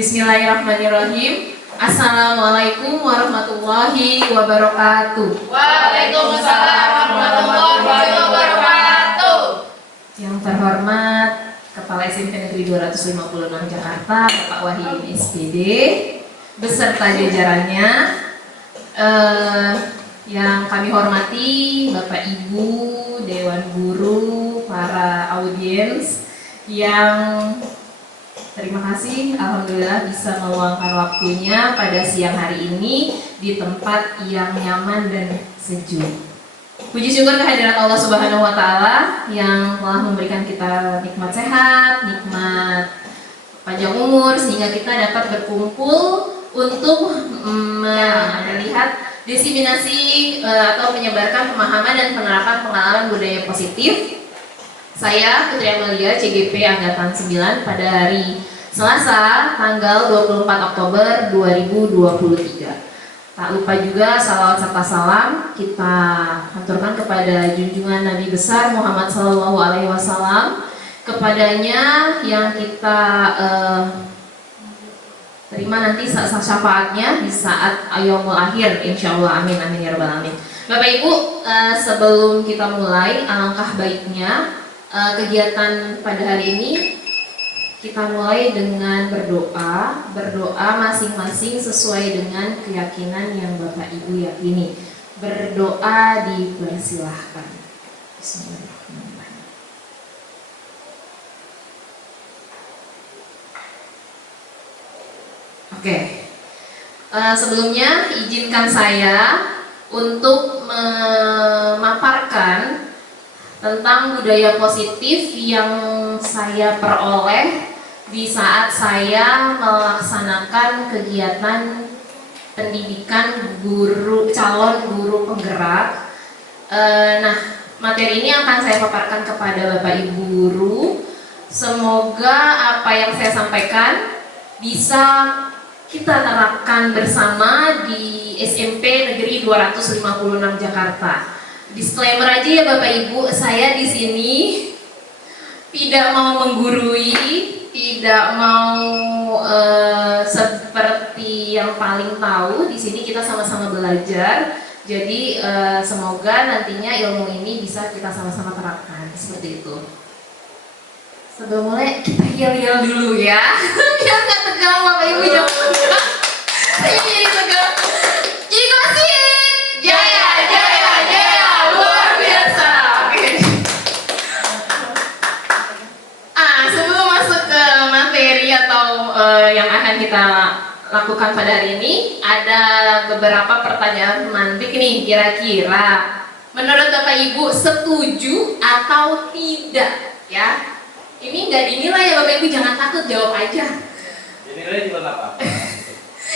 Bismillahirrahmanirrahim. Assalamualaikum warahmatullahi wabarakatuh. Waalaikumsalam warahmatullahi wabarakatuh. Yang terhormat Kepala SMP Negeri 256 Jakarta, Bapak Wahidin SPD, beserta jajarannya. Yang kami hormati Bapak Ibu, Dewan Guru, para audiens yang terima kasih, alhamdulillah bisa meluangkan waktunya pada siang hari ini di tempat yang nyaman dan sejuk. Puji syukur kehadirat Allah Subhanahu wa Ta'ala yang telah memberikan kita nikmat sehat, nikmat panjang umur, sehingga kita dapat berkumpul untuk melihat diseminasi atau menyebarkan pemahaman dan penerapan pengalaman budaya positif. Saya Putri Amalia, CGP Angkatan 9 pada hari Selasa tanggal 24 Oktober 2023. Tak lupa juga salawat serta salam kita haturkan kepada junjungan Nabi besar Muhammad SAW, kepadanya yang kita terima nanti syafaatnya di saat yaumul akhir, insyaallah, amin amin ya rabbal alamin. Bapak Ibu, sebelum kita mulai, alangkah baiknya kegiatan pada hari ini kita mulai dengan berdoa masing-masing sesuai dengan keyakinan yang Bapak Ibu yakini. Berdoa dipersilahkan. Bismillahirrahmanirrahim. Oke, sebelumnya izinkan saya untuk memaparkan tentang budaya positif yang saya peroleh di saat saya melaksanakan kegiatan pendidikan calon guru penggerak. Nah, materi ini akan saya paparkan kepada Bapak Ibu guru. Semoga apa yang saya sampaikan bisa kita terapkan bersama di SMP Negeri 256 Jakarta. Disclaimer aja ya Bapak Ibu, saya di sini tidak mau menggurui, tidak mau seperti yang paling tahu. Di sini kita sama-sama belajar. Jadi semoga nantinya ilmu ini bisa kita sama-sama terapkan seperti itu. Sebelum mulai kita yel-yel dulu ya, biar nggak tegang Bapak Ibu, jangan tegang. Saya jadi tegang. Iko asik, jaya jaya jaya, luar biasa. Oke. Sebelum masuk ke materi atau yang akan kita lakukan pada hari ini, ada beberapa pertanyaan pemantik nih. Kira-kira menurut Bapak Ibu setuju atau tidak ya? Ini nggak dinilai ya Bapak Ibu, jangan takut, jawab aja. Dinilai juga nggak apa-apa.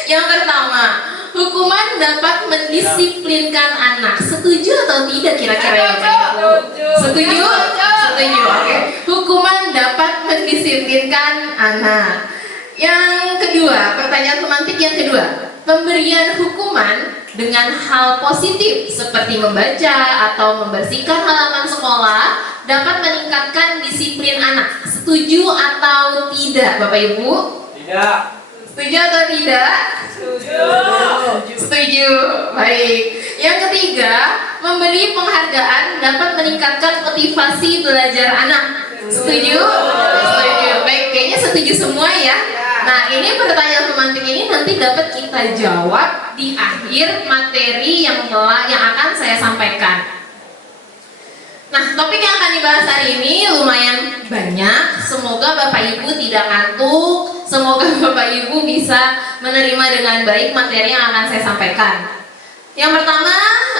Yang pertama, hukuman dapat mendisiplinkan anak. Setuju atau tidak kira-kira ya Bapak Ibu? Setuju? Setuju. Oke. Hukuman dapat mendisiplinkan anak. Yang kedua, pertanyaan pemantik yang kedua, pemberian hukuman dengan hal positif seperti membaca atau membersihkan halaman sekolah dapat meningkatkan disiplin anak. Setuju atau tidak Bapak Ibu? Tidak. Setuju atau tidak? Setuju. Setuju. Baik. Yang ketiga, memberi penghargaan dapat meningkatkan motivasi belajar anak. Setuju? Setuju. Baik, kayaknya setuju semua ya. Nah, ini pertanyaan pemantik ini nanti dapat kita jawab di akhir materi yang akan saya sampaikan. Nah, topik yang akan dibahas hari ini lumayan banyak. Semoga Bapak Ibu tidak ngantuk. Semoga Bapak Ibu bisa menerima dengan baik materi yang akan saya sampaikan. Yang pertama,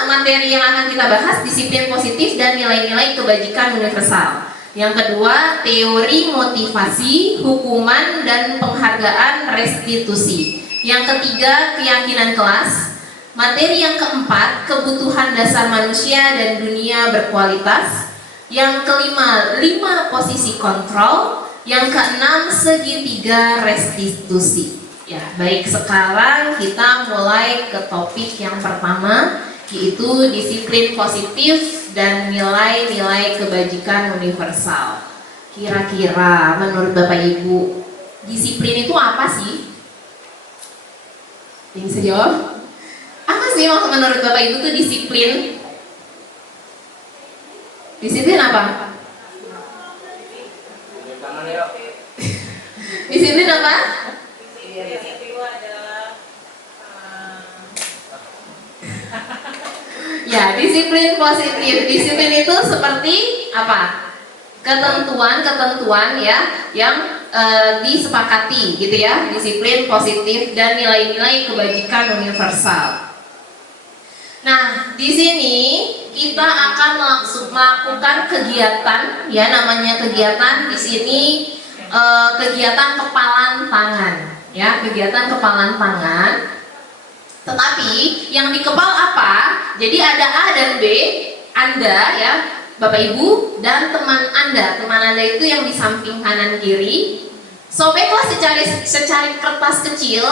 materi yang akan kita bahas disiplin positif dan nilai-nilai kebajikan universal. Yang kedua, teori motivasi, hukuman, dan penghargaan restitusi. Yang ketiga, keyakinan kelas. Materi yang keempat, kebutuhan dasar manusia dan dunia berkualitas. Yang kelima, 5 posisi kontrol. Yang keenam, segitiga restitusi. Ya, baik, sekarang kita mulai ke topik yang pertama, yaitu disiplin positif dan nilai-nilai kebajikan universal. Kira-kira menurut Bapak Ibu, disiplin itu apa sih? Bisa jawab? Apa sih maksud menurut Bapak Ibu tuh disiplin? Disiplin apa? Tunjuk tangan yuk. Disiplin apa? Ya, disiplin positif. Disiplin itu seperti apa? Ketentuan-ketentuan ya yang disepakati gitu ya. Disiplin positif dan nilai-nilai kebajikan universal. Nah, di sini kita akan langsung melakukan kegiatan ya, namanya kegiatan di sini kegiatan kepalan tangan ya, kegiatan kepalan tangan. Tetapi yang dikepal apa? Jadi ada A dan B, Anda ya, Bapak Ibu dan teman Anda. Teman Anda itu yang di samping kanan kiri. Sobeklah secari kertas kecil,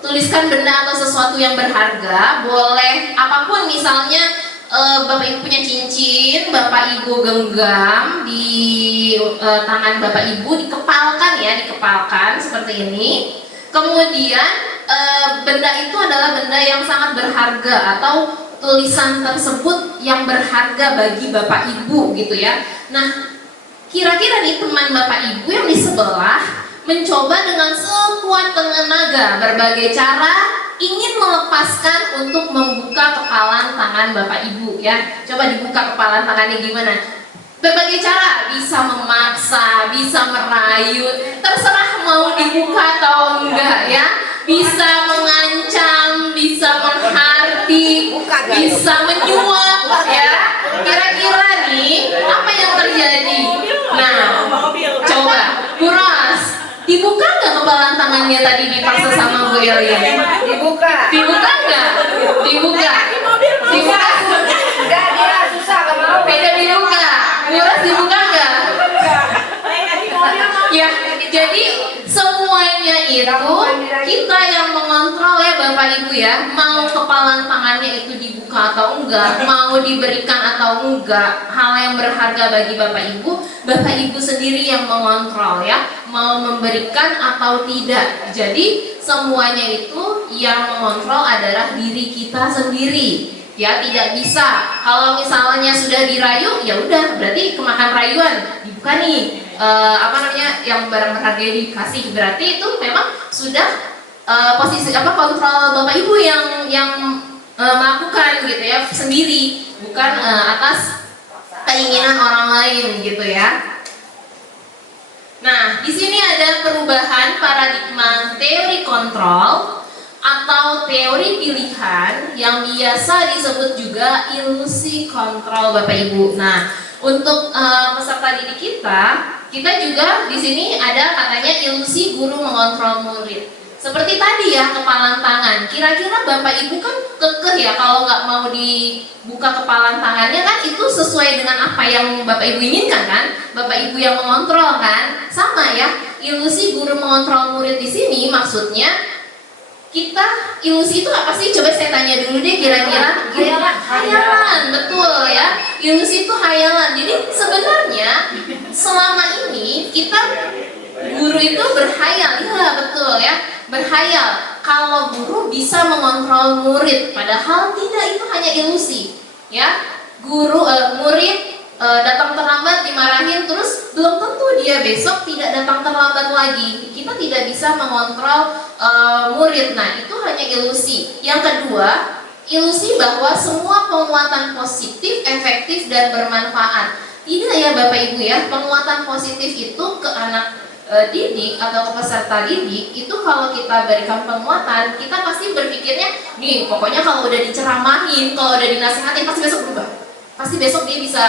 tuliskan benda atau sesuatu yang berharga, boleh apapun, misalnya Bapak Ibu punya cincin, Bapak Ibu genggam di tangan Bapak Ibu, dikepalkan ya, dikepalkan seperti ini. Kemudian benda itu adalah benda yang sangat berharga atau tulisan tersebut yang berharga bagi Bapak Ibu gitu ya. Nah, kira-kira nih teman Bapak Ibu yang di sebelah mencoba dengan sekuat tenaga berbagai cara ingin melepaskan untuk membuka kepalan tangan Bapak Ibu ya. Coba dibuka kepalan tangannya gimana? Berbagai cara, bisa memaksa, bisa merayut, terserah mau dibuka atau enggak ya. Bisa mengancam, bisa menghardik, bisa menyuap ya. Kira-kira nih apa yang terjadi? Nah, coba Bu Ros, dibuka nggak kepalan tangannya tadi dipaksa sama Bu Elia? Dibuka. Dibuka nggak? Dibuka. Dibuka. Enggak, dia susah gak mau. Tidak dibuka. Bu Ros dibuka nggak? Ya, jadi semuanya itu kita yang mengontrol ya Bapak Ibu ya. Mau kepalan tangannya itu dibuka atau enggak, mau diberikan atau enggak, hal yang berharga bagi Bapak Ibu sendiri yang mengontrol ya, mau memberikan atau tidak. Jadi semuanya itu yang mengontrol adalah diri kita sendiri. Ya, tidak bisa kalau misalnya sudah dirayu, ya udah berarti kemakan rayuan, dibuka nih yang barang berharga dikasih, berarti itu memang sudah posisi kontrol Bapak Ibu yang melakukan gitu ya sendiri, bukan atas keinginan orang lain gitu ya. Nah, di sini ada perubahan paradigma teori kontrol atau teori pilihan yang biasa disebut juga ilusi kontrol Bapak Ibu. Nah, untuk peserta didik kita juga di sini ada katanya ilusi guru mengontrol murid. Seperti tadi ya, kepalan tangan. Kira-kira Bapak Ibu kan kekeh ya kalau nggak mau dibuka kepalan tangannya kan, itu sesuai dengan apa yang Bapak Ibu inginkan kan? Bapak Ibu yang mengontrol kan? Sama ya, ilusi guru mengontrol murid di sini maksudnya kita, ilusi itu apa sih? Coba saya tanya dulu deh kira-kira. Hayalan, betul ya. Ilusi itu hayalan. Jadi sebenarnya selama ini kita guru itu berhayal, iya betul ya, berhayal kalau guru bisa mengontrol murid, padahal tidak, itu hanya ilusi ya. Murid datang terlambat dimarahin, terus belum tentu dia besok tidak datang terlambat lagi. Kita tidak bisa mengontrol murid. Nah, itu hanya ilusi. Yang kedua, ilusi bahwa semua penguatan positif, efektif dan bermanfaat. Tidak ya Bapak Ibu ya, penguatan positif itu ke anak didik atau ke peserta didik itu kalau kita berikan penguatan, kita pasti berpikirnya nih pokoknya kalau udah diceramahin, kalau udah dinasihatin pasti besok berubah, pasti besok dia bisa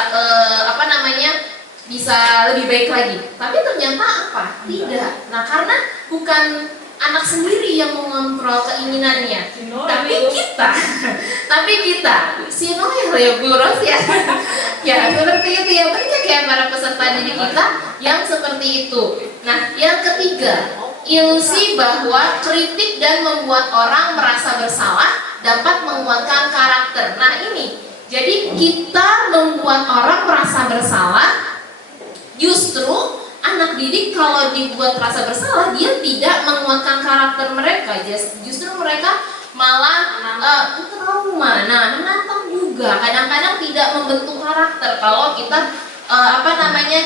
bisa lebih baik lagi. Tapi ternyata apa? Tidak. Nah, karena bukan anak sendiri yang mengontrol keinginannya, tapi kita si Noel ya Bu Ros ya ya seperti itu ya, banyak ya para peserta didik kita yang seperti itu. Nah, yang ketiga, ilusi bahwa kritik dan membuat orang merasa bersalah dapat menguatkan karakter. Nah, ini jadi kita membuat orang merasa bersalah, justru anak didik kalau dibuat rasa bersalah dia tidak menguatkan karakter mereka, justru mereka malah trauma. Nah, menantang juga. Kadang-kadang tidak membentuk karakter kalau kita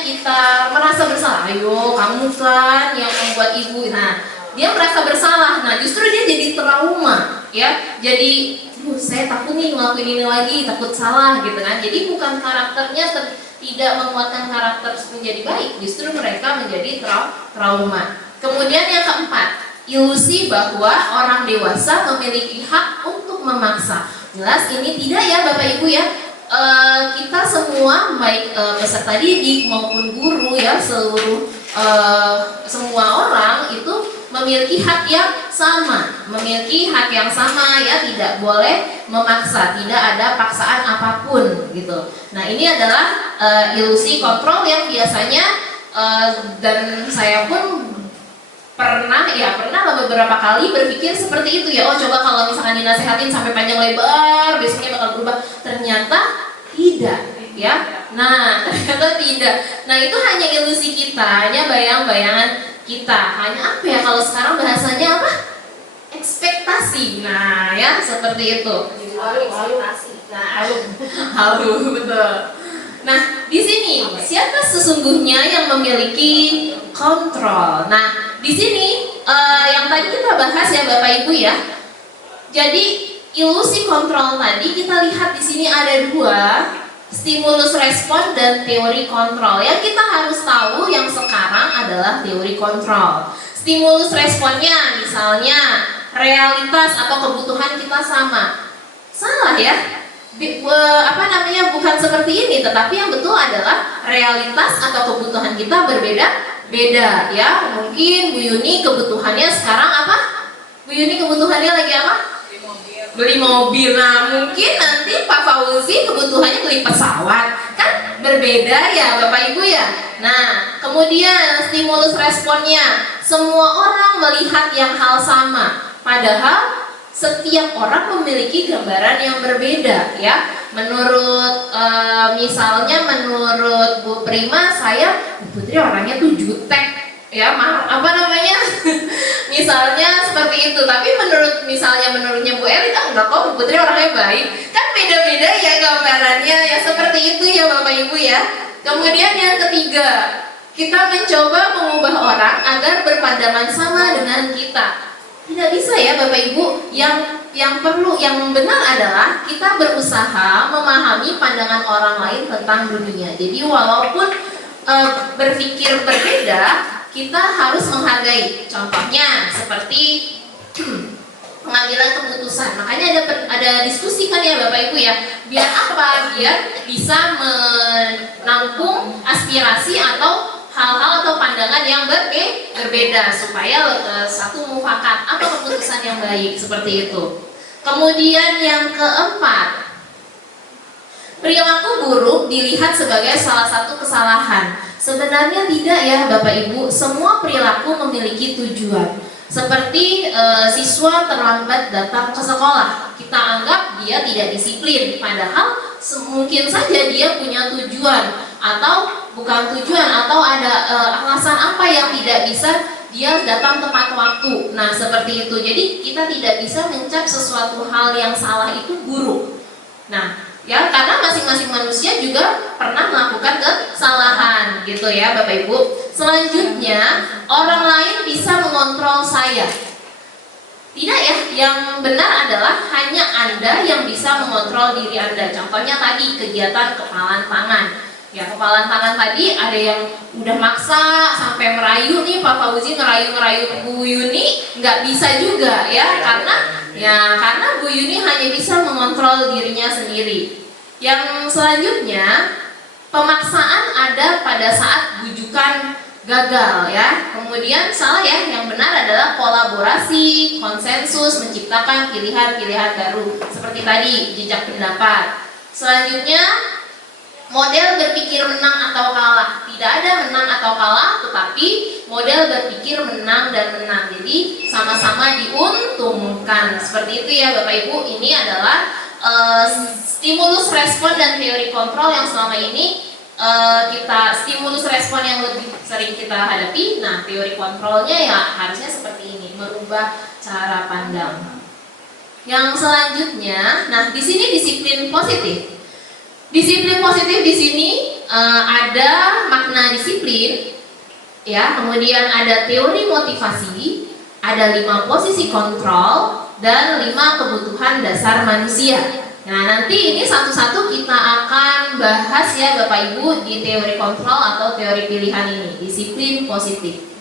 kita merasa bersalah. Ayo, kamu kan yang membuat ibu. Nah, dia merasa bersalah. Nah, justru dia jadi trauma, ya. Jadi, saya takut nih ngelakuin ini lagi, takut salah gitu kan. Jadi bukan karakternya tidak menguatkan karakter menjadi baik, justru mereka menjadi trauma. Kemudian yang keempat, ilusi bahwa orang dewasa memiliki hak untuk memaksa. Jelas ini tidak ya Bapak Ibu ya. Kita semua baik peserta didik maupun guru ya, seluruh semua orang itu memiliki hak yang sama, ya, tidak boleh memaksa, tidak ada paksaan apapun gitu. Nah, ini adalah ilusi kontrol yang biasanya dan saya pun pernah beberapa kali berpikir seperti itu ya. Oh, coba kalau misalkan dinasehatin sampai panjang lebar besoknya bakal berubah. Ternyata tidak ya. Nah, ternyata tidak. Nah, itu hanya ilusi kita, hanya bayang-bayangan kita. Hanya apa ya, kalau sekarang bahasanya apa? Ekspektasi. Nah, ya seperti itu. Halu, betul. Nah, di sini siapa sesungguhnya yang memiliki kontrol? Nah, di sini yang tadi kita bahas ya Bapak Ibu ya. Jadi ilusi kontrol tadi kita lihat di sini ada dua, stimulus respon dan teori kontrol. Yang kita harus tahu yang sekarang adalah teori kontrol. Stimulus responnya misalnya realitas atau kebutuhan kita sama. Salah ya? Bukan seperti ini, tetapi yang betul adalah realitas atau kebutuhan kita berbeda ya. Mungkin Bu Yuni kebutuhannya sekarang apa? Bu Yuni kebutuhannya lagi apa? Beli mobil. Nah, mungkin nanti Pak Fauzi kebutuhannya beli pesawat. Kan berbeda ya Bapak Ibu ya. Nah, kemudian stimulus responnya, semua orang melihat yang hal sama, padahal setiap orang memiliki gambaran yang berbeda ya. Menurut misalnya menurut Bu Prima, saya Bu Putri orangnya tuh jutek ya, misalnya seperti itu. Tapi menurutnya Bu Elit, enggak kok, Bu Putri orangnya baik. Kan beda-beda ya gambarannya ya, seperti itu ya Bapak Ibu ya. Kemudian yang ketiga, kita mencoba mengubah orang agar berpandangan sama dengan kita. Tidak bisa ya Bapak Ibu. Yang benar adalah kita berusaha memahami pandangan orang lain tentang dunia. Jadi walaupun berpikir berbeda, kita harus menghargai. Contohnya seperti pengambilan keputusan. Makanya ada diskusi kan ya Bapak Ibu ya. Biar apa? Biar bisa menampung aspirasi atau hal-hal atau pandangan yang berbeda supaya satu mufakat atau keputusan yang baik, seperti itu. Kemudian yang keempat, perilaku buruk dilihat sebagai salah satu kesalahan. Sebenarnya tidak ya Bapak Ibu, semua perilaku memiliki tujuan. Seperti siswa terlambat datang ke sekolah, kita anggap dia tidak disiplin, padahal mungkin saja dia punya tujuan atau bukan tujuan, atau ada alasan apa yang tidak bisa dia datang tepat waktu. Nah, seperti itu. Jadi kita tidak bisa mencap sesuatu hal yang salah itu buruk. Nah, ya karena masing-masing manusia juga pernah melakukan kesalahan gitu ya Bapak Ibu. Selanjutnya, orang lain bisa mengontrol saya. Tidak ya, yang benar adalah hanya Anda yang bisa mengontrol diri Anda. Contohnya tadi kegiatan kepalan tangan. Ya, kepalan tangan tadi ada yang udah maksa sampai merayu nih, Pak Fauzi ngerayu Bu Yuni, nggak bisa juga ya, karena Bu Yuni hanya bisa mengontrol dirinya sendiri. Yang selanjutnya, pemaksaan ada pada saat bujukan gagal ya. Kemudian salah ya, yang benar adalah kolaborasi, konsensus, menciptakan pilihan-pilihan baru. Seperti tadi, jejak pendapat. Selanjutnya, model berpikir menang atau kalah. Tidak ada menang atau kalah, tetapi model berpikir menang dan menang. Jadi sama-sama diuntungkan. Seperti itu ya Bapak Ibu. Ini adalah stimulus respon dan teori kontrol yang selama ini stimulus respon yang lebih sering kita hadapi. Nah, teori kontrolnya ya harusnya seperti ini, merubah cara pandang. Yang selanjutnya, nah di sini disiplin positif. Disiplin positif di sini ada makna disiplin, ya. Kemudian ada teori motivasi, ada 5 posisi kontrol, dan 5 kebutuhan dasar manusia. Nah nanti ini satu-satu kita akan bahas ya Bapak Ibu di teori kontrol atau teori pilihan ini, disiplin positif.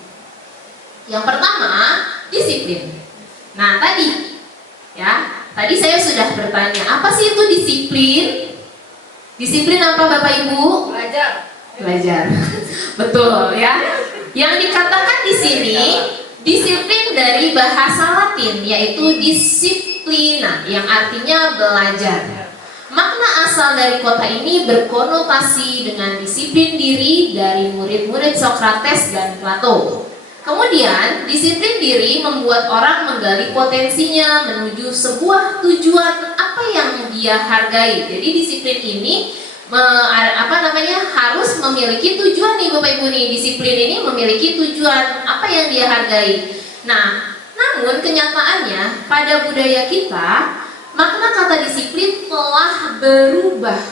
Yang pertama, disiplin. Nah tadi saya sudah bertanya, apa sih itu disiplin? Disiplin apa Bapak Ibu? Belajar. Belajar. Betul ya. Yang dikatakan di sini disiplin dari bahasa Latin yaitu disciplina yang artinya belajar. Makna asal dari kota ini berkonotasi dengan disiplin diri dari murid-murid Socrates dan Plato. Kemudian, disiplin diri membuat orang menggali potensinya menuju sebuah tujuan apa yang dia hargai. Jadi disiplin ini harus memiliki tujuan nih Bapak Ibu nih. Disiplin ini memiliki tujuan apa yang dia hargai. Nah, namun kenyataannya pada budaya kita makna kata disiplin telah berubah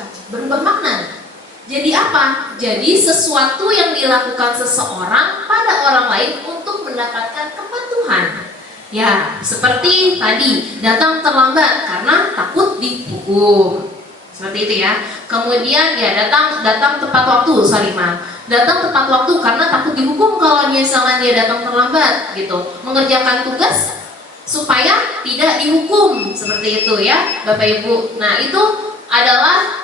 makna. Jadi apa? Jadi sesuatu yang dilakukan seseorang pada orang lain untuk mendapatkan kepatuhan. Ya, seperti tadi, datang terlambat karena takut dihukum. Seperti itu ya. Kemudian ya datang tepat waktu, datang tepat waktu karena takut dihukum kalau misalnya dia datang terlambat gitu. Mengerjakan tugas supaya tidak dihukum, seperti itu ya Bapak Ibu. Nah itu adalah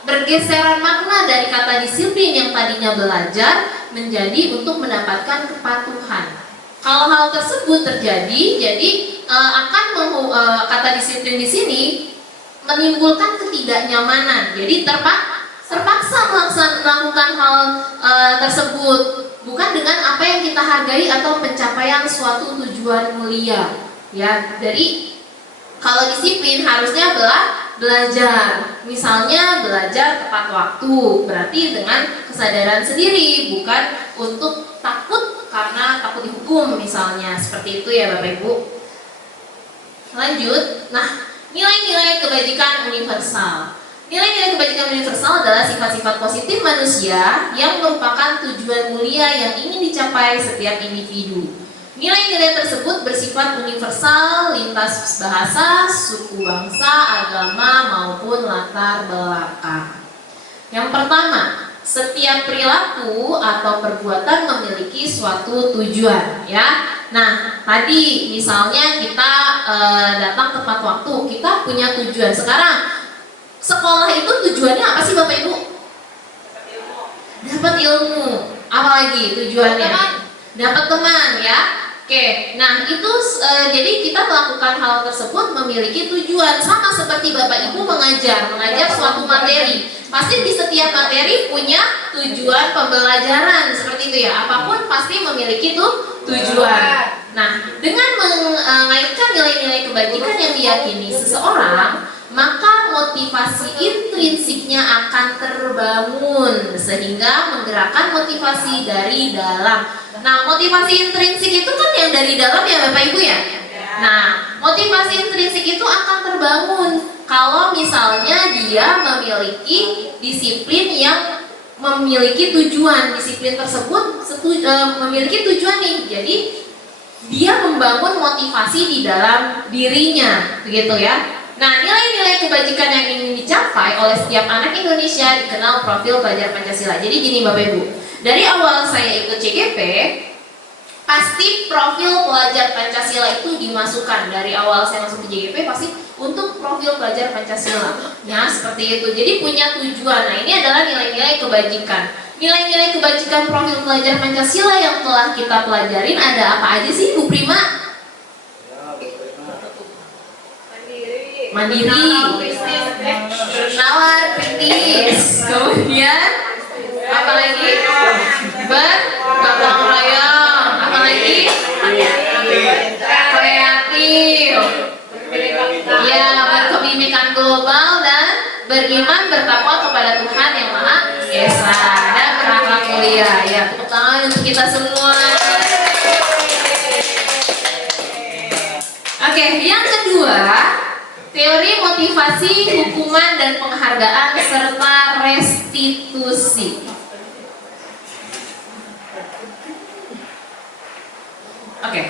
bergeseran makna dari kata disiplin yang tadinya belajar menjadi untuk mendapatkan kepatuhan. Kalau hal tersebut terjadi, jadi kata disiplin di sini menimbulkan ketidaknyamanan. Jadi terpaksa melakukan hal tersebut bukan dengan apa yang kita hargai atau pencapaian suatu tujuan mulia. Ya, jadi kalau disiplin harusnya belajar, misalnya belajar tepat waktu, berarti dengan kesadaran sendiri, bukan untuk takut karena takut dihukum misalnya, seperti itu ya Bapak Ibu. Lanjut, nah nilai-nilai kebajikan universal. Nilai-nilai kebajikan universal adalah sifat-sifat positif manusia yang merupakan tujuan mulia yang ingin dicapai setiap individu. Nilai-nilai tersebut bersifat universal lintas bahasa, suku bangsa, agama, maupun latar belakang. Yang pertama, setiap perilaku atau perbuatan memiliki suatu tujuan, ya. Nah, tadi misalnya kita datang tepat waktu, kita punya tujuan. Sekarang, sekolah itu tujuannya apa sih Bapak Ibu? Dapat ilmu. Apalagi tujuannya? Dapat teman, ya. Oke, nah itu jadi kita melakukan hal tersebut memiliki tujuan, sama seperti Bapak Ibu mengajar suatu materi. Pasti di setiap materi punya tujuan pembelajaran, seperti itu ya. Apapun pasti memiliki tujuan. Nah, dengan mengaitkan nilai-nilai kebajikan yang diyakini seseorang, maka motivasi intrinsiknya akan terbangun sehingga menggerakkan motivasi dari dalam. Nah, motivasi intrinsik itu kan yang dari dalam ya Bapak Ibu ya. Nah, motivasi intrinsik itu akan terbangun kalau misalnya dia memiliki disiplin yang memiliki tujuan. Disiplin tersebut memiliki tujuan nih. Jadi dia membangun motivasi di dalam dirinya, begitu ya. Nah, nilai-nilai kebajikan yang ingin dicapai oleh setiap anak Indonesia dikenal profil pelajar Pancasila. Jadi gini Bapak Ibu, dari awal saya ikut CGP, pasti profil pelajar Pancasila itu dimasukkan. Dari awal saya masuk ke CGP pasti untuk profil pelajar Pancasila. Ya, seperti itu. Jadi punya tujuan. Nah, ini adalah nilai-nilai kebajikan. Nilai-nilai kebajikan profil pelajar Pancasila yang telah kita pelajarin ada apa aja sih Bu Prima? Mandiri, nawar, kritis, kemudian apa lagi? Bergotong royong, apa lagi? Kreatif, ya, berkebinekaan global dan beriman bertakwa kepada Tuhan yang Maha Esa dan berakhlak mulia. Ya, tepuk tangan untuk kita semua. Oke, yang kedua, teori motivasi, hukuman dan penghargaan serta restitusi. Oke.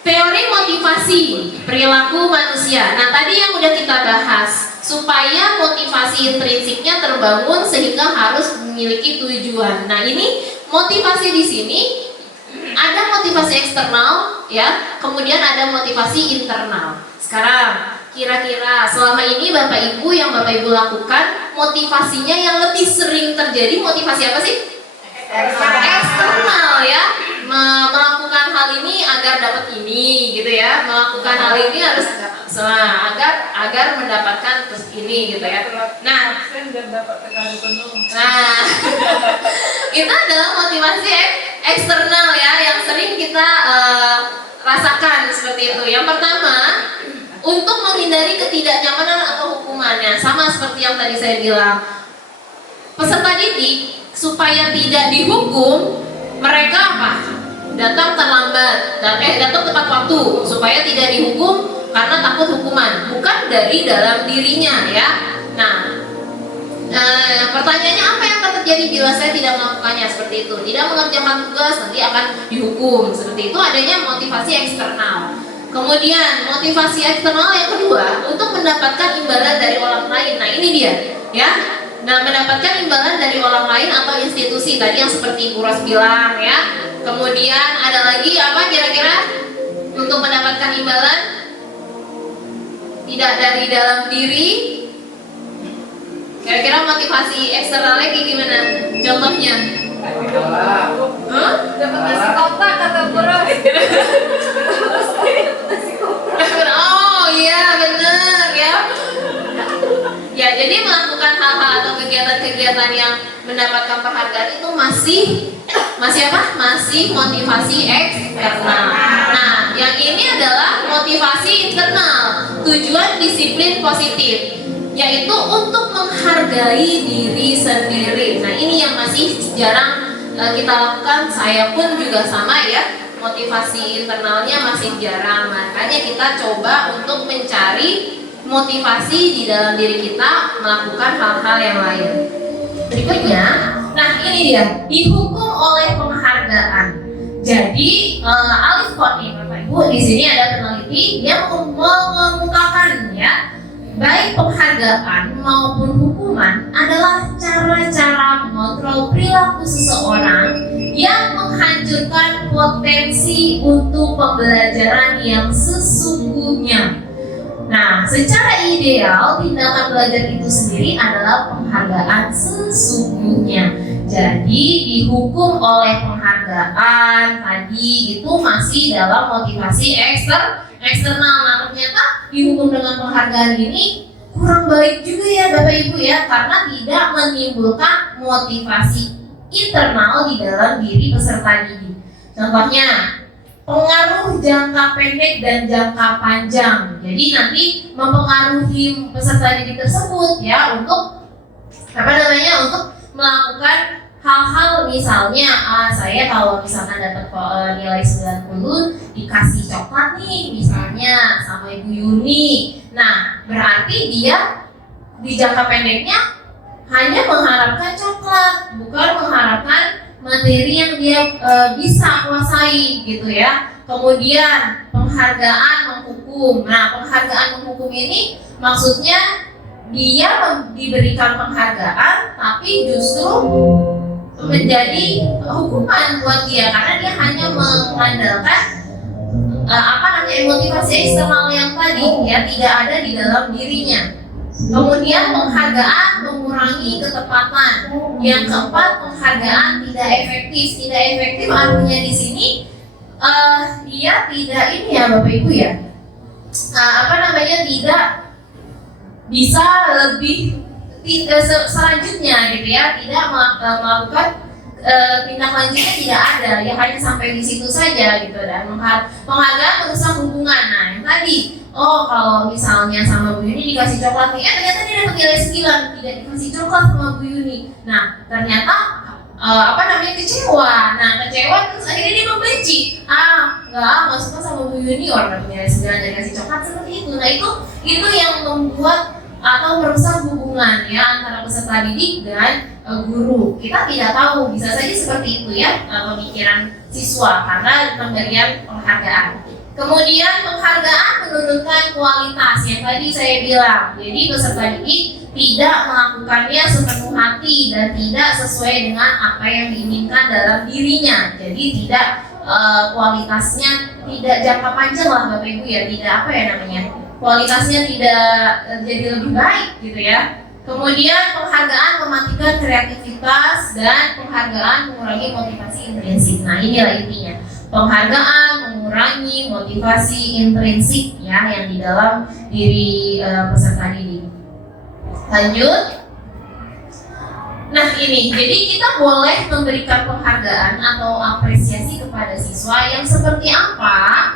Teori motivasi perilaku manusia. Nah, tadi yang udah kita bahas, supaya motivasi intrinsiknya terbangun sehingga harus memiliki tujuan. Nah, ini motivasi di sini ada motivasi eksternal ya, kemudian ada motivasi internal. Sekarang, kira-kira selama ini Bapak Ibu yang Bapak Ibu lakukan, motivasinya yang lebih sering terjadi motivasi apa sih? Eksternal ya. Melakukan hal ini agar dapat ini gitu ya, melakukan hal ini harus agar mendapatkan terus ini gitu ya. Nah itu adalah motivasi eksternal ya, yang sering kita rasakan seperti itu. Yang pertama, untuk menghindari ketidaknyamanan atau hukumannya, sama seperti yang tadi saya bilang, peserta didik supaya tidak dihukum, mereka apa? Datang terlambat, datang tepat waktu supaya tidak dihukum karena takut hukuman, bukan dari dalam dirinya ya. Nah, pertanyaannya apa yang akan terjadi bila saya tidak melakukannya seperti itu? Tidak mengerjakan tugas, nanti akan dihukum. Seperti itu adanya motivasi eksternal. Kemudian motivasi eksternal yang kedua, untuk mendapatkan imbalan dari orang lain. Nah, ini dia ya. Nah, mendapatkan imbalan dari orang lain atau institusi, tadi yang seperti Bu Ros bilang ya. Kemudian ada lagi apa kira-kira untuk mendapatkan imbalan? Tidak dari dalam diri. Kira-kira motivasi eksternalnya kayak gimana? Contohnya? Dapat nasi kotak kata Bu Ros. Oh iya benar ya. Ya, jadi melakukan hal-hal atau kegiatan-kegiatan yang mendapatkan penghargaan itu masih apa? Masih motivasi eksternal. Nah, yang ini adalah motivasi internal, tujuan disiplin positif, yaitu untuk menghargai diri sendiri. Nah, ini yang masih jarang kita lakukan. Saya pun juga sama ya, motivasi internalnya masih jarang. Makanya kita coba untuk mencari motivasi di dalam diri kita melakukan hal-hal yang lain. Berikutnya, nah ini dia, dihukum oleh penghargaan. Jadi Alif Koni, Bapak Ibu, di sini ada peneliti yang mengungkapkan ya, baik penghargaan maupun hukuman adalah cara-cara mengontrol perilaku seseorang yang menghancurkan potensi untuk pembelajaran yang sesungguhnya. Nah, secara ideal tindakan belajar itu sendiri adalah penghargaan sesungguhnya. Jadi dihukum oleh penghargaan tadi itu masih dalam motivasi eksternal. Nah, ternyata dihukum dengan penghargaan ini kurang baik juga ya Bapak Ibu ya, karena tidak menimbulkan motivasi internal di dalam diri peserta didik. Contohnya, pengaruh jangka pendek dan jangka panjang. Jadi nanti mempengaruhi peserta didik tersebut ya untuk untuk melakukan hal-hal, misalnya saya kalau misalkan dapat nilai 90 dikasih coklat nih misalnya sama Ibu Yuni. Nah, berarti dia di jangka pendeknya hanya mengharapkan coklat, bukan mengharapkan materi yang dia bisa kuasai gitu ya. Kemudian penghargaan menghukum. Nah, penghargaan menghukum ini maksudnya dia diberikan penghargaan tapi justru menjadi hukuman buat dia karena dia hanya mengandalkan motivasi eksternal yang tadi ya, tidak ada di dalam dirinya. Kemudian penghargaan mengurangi ketepatan. Yang keempat, penghargaan tidak efektif. Tidak efektif artinya di sini dia tidak ini ya Bapak Ibu ya. Tidak bisa lebih selanjutnya gitu ya, tidak melakukan tindak lanjutnya tidak ada, ya hanya sampai di situ saja gitu. Dan penghargaan merusak hubungan. Nah, yang tadi kalau misalnya sama Bu Yuni dikasih coklat nih, ternyata dia dapat nilai 9, tidak dikasih coklat sama Bu Yuni. Nah, ternyata kecewa. Nah, kecewa terus akhirnya dia membenci. nggak suka sama Bu Junior, katanya 9 jari kasih coklat seperti itu. Nah itu yang membuat atau merusak hubungan ya antara peserta didik dan guru. Kita tidak tahu, bisa saja seperti itu ya pemikiran siswa karena pemberian penghargaan. Kemudian penghargaan menurunkan kualitas yang tadi saya bilang. Jadi peserta didik tidak melakukannya sepenuh hati dan tidak sesuai dengan apa yang diinginkan dalam dirinya. Jadi tidak kualitasnya tidak jangka panjang lah Bapak Ibu ya, tidak apa ya namanya, kualitasnya tidak jadi lebih baik gitu ya. Kemudian penghargaan mematikan kreativitas dan penghargaan mengurangi motivasi intrinsik. Nah inilah intinya, penghargaan mengurangi motivasi intrinsik ya yang di dalam diri peserta didik. Lanjut. Nah ini, jadi kita boleh memberikan penghargaan atau apresiasi kepada siswa yang seperti apa?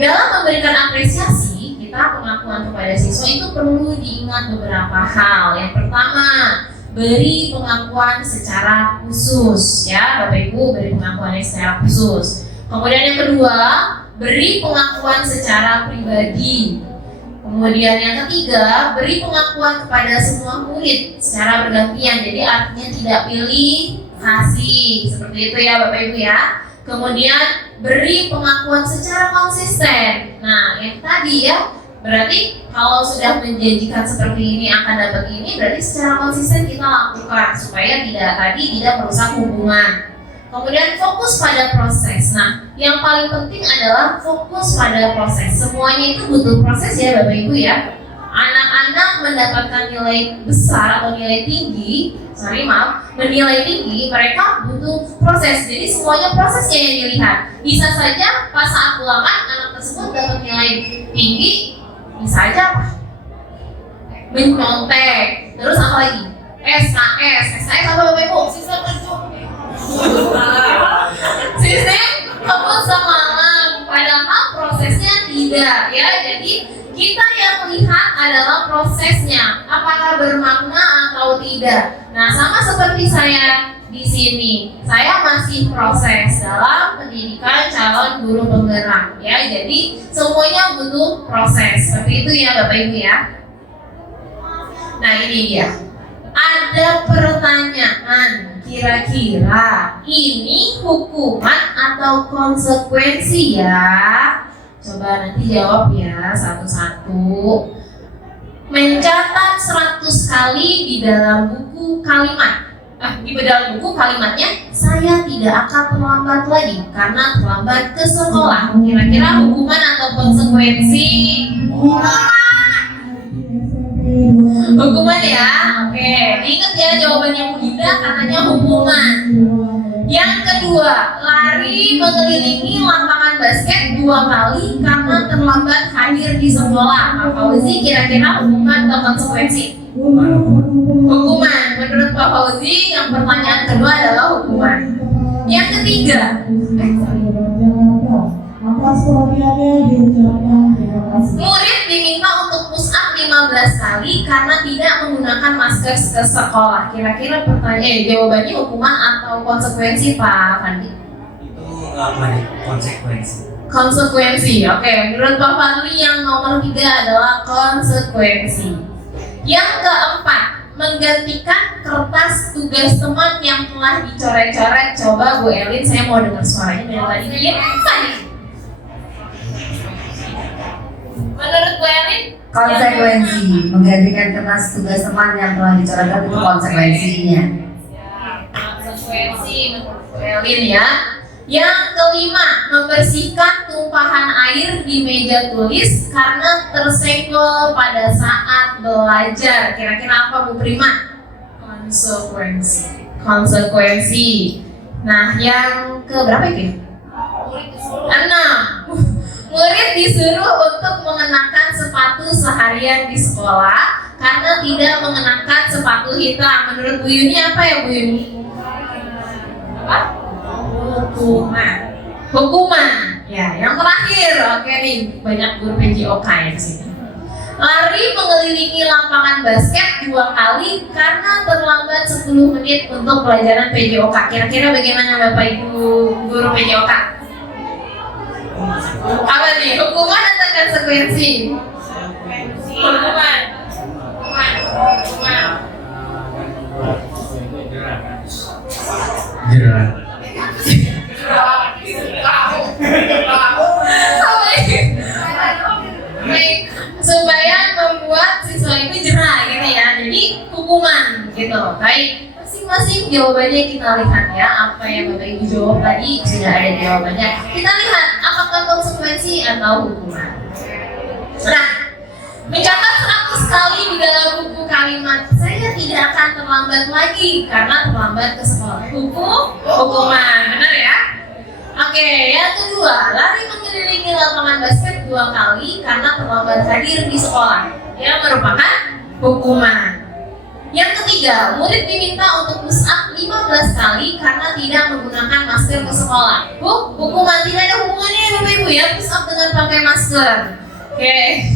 Dalam memberikan apresiasi, kita pengakuan kepada siswa itu perlu diingat beberapa hal. Yang pertama, beri pengakuan secara khusus ya Bapak Ibu, beri pengakuan secara khusus. Kemudian yang kedua, beri pengakuan secara pribadi. Kemudian yang ketiga, beri pengakuan kepada semua murid secara bergantian. Jadi artinya tidak pilih kasih, seperti itu ya Bapak Ibu ya. Kemudian beri pengakuan secara konsisten. Nah yang tadi ya, berarti kalau sudah menjanjikan seperti ini akan dapat ini, berarti secara konsisten kita lakukan supaya tidak merusak hubungan. Kemudian fokus pada proses. Nah, yang paling penting adalah fokus pada proses. Semuanya itu butuh proses ya Bapak Ibu ya. Anak-anak mendapatkan nilai besar atau nilai tinggi, menilai tinggi, mereka butuh proses. Jadi semuanya prosesnya yang dilihat. Bisa saja pas saat ulangan anak tersebut dapat nilai tinggi, bisa aja apa? Menyontek. Terus apa lagi? SKS apa Bapak Ibu? Sistem kebut semalam, padahal prosesnya tidak ya. Jadi kita yang melihat adalah prosesnya, apakah bermakna atau tidak. Nah sama seperti saya di sini, saya masih proses dalam pendidikan calon guru penggerak ya. Jadi semuanya butuh proses, seperti itu ya Bapak Ibu ya. Nah ini dia, ada pertanyaan, kira-kira ini hukuman atau konsekuensi ya? Coba nanti jawab ya satu-satu. Mencatat 100 kali di dalam buku kalimat. Di dalam buku kalimatnya, saya tidak akan terlambat lagi karena terlambat ke sekolah. Kira-kira hukuman atau konsekuensi? Hukuman ya, oke. Ingat ya jawabannya Bu Dinda, katanya hukuman. Yang kedua, lari mengelilingi lapangan basket 2 kali karena terlambat hadir di sekolah. Pak Fauzi, kira-kira hukuman atau konsekuensi? Hukuman. Menurut Pak Fauzi, yang pertanyaan kedua adalah hukuman. Yang ketiga, murid diminta untuk push up 15 kali karena tidak menggunakan masker ke sekolah. Kira-kira jawabannya hukuman atau konsekuensi Pak Fandi? Itu konsekuensi. Konsekuensi, oke. Menurut Pak Fandi yang nomor 3 adalah konsekuensi. Yang keempat, menggantikan kertas tugas teman yang telah dicoret-coret. Coba Bu Elin, saya mau dengar suaranya dari tadi. Iya, tadi. Menurut Bu Elin? Konsekuensi, menggantikan kertas tugas teman yang telah dicoretkan itu konsekuensinya. Konsekuensi menurut Bu Elin ya. Yang kelima, membersihkan tumpahan air di meja tulis karena tersenggol pada saat belajar. Kira-kira apa Bu Prima? Konsekuensi. Nah, yang ke berapa itu? 6. Murid disuruh untuk mengenakan sepatu seharian di sekolah karena tidak mengenakan sepatu hitam. Menurut Bu Yuni apa ya Bu Yuni? Apa? Hukuman. Ya, yang terakhir. Oke nih, banyak guru PJOK ya di sini. Lari mengelilingi lapangan basket 2 kali karena terlambat 10 menit untuk pelajaran PJOK. Kira-kira bagaimana Bapak Ibu guru PJOK? Apa nih? Hukuman atau konsekuensi? Hukuman. Jerah. Baik, supaya membuat siswa itu jerah gitu ya. Jadi hukuman gitu. Baik, masing-masing jawabannya kita lihat ya. Apa yang Bapak Ibu jawab tadi sudah ada jawabannya. Kita lihat apakah konsekuensi atau hukuman. Nah, mencatat 100 kali di dalam buku kalimat saya tidak akan terlambat lagi karena terlambat ke sekolah. Hukuman, benar ya? Oke, yang kedua, lari mengelilingi lapangan basket 2 kali karena terlambat hadir di sekolah. Yang merupakan hukuman. Yang ketiga, murid diminta untuk push up 15 kali karena tidak menggunakan masker ke sekolah. Hukuman, tidak ada hubungannya ya Bapak Ibu ya, push up dengan pakai masker. Oke.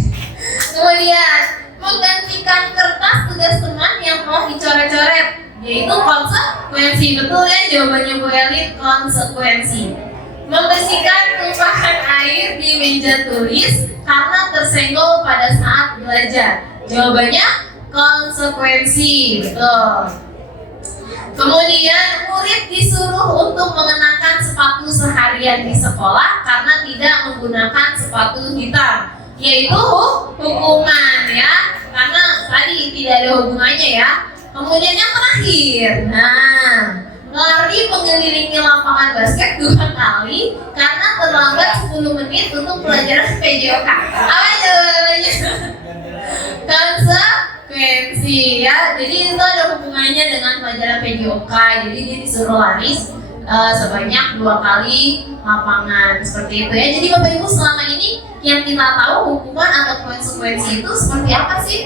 Kemudian, menggantikan kertas tugas teman yang telah dicoret-coret, yaitu konsekuensi. Betul ya jawabannya Bu Elin, konsekuensi. Membersihkan tumpahan air di meja tulis karena tersenggol pada saat belajar. Jawabannya konsekuensi. Betul. Kemudian murid disuruh untuk mengenakan sepatu seharian di sekolah karena tidak menggunakan sepatu hitam, yaitu hukuman ya, karena tadi tidak ada hubungannya ya. Kemudian yang terakhir, lari mengelilingi lapangan basket 2 kali karena terlambat 10 menit untuk pelajaran PJOK. Apa jawabannya? Konsekuensi ya. Jadi itu ada hubungannya dengan pelajaran PJOK. Jadi dia disuruh lari sebanyak 2 kali lapangan seperti itu ya. Jadi Bapak Ibu selama ini yang kita tahu hukuman atau konsekuensi itu seperti apa sih?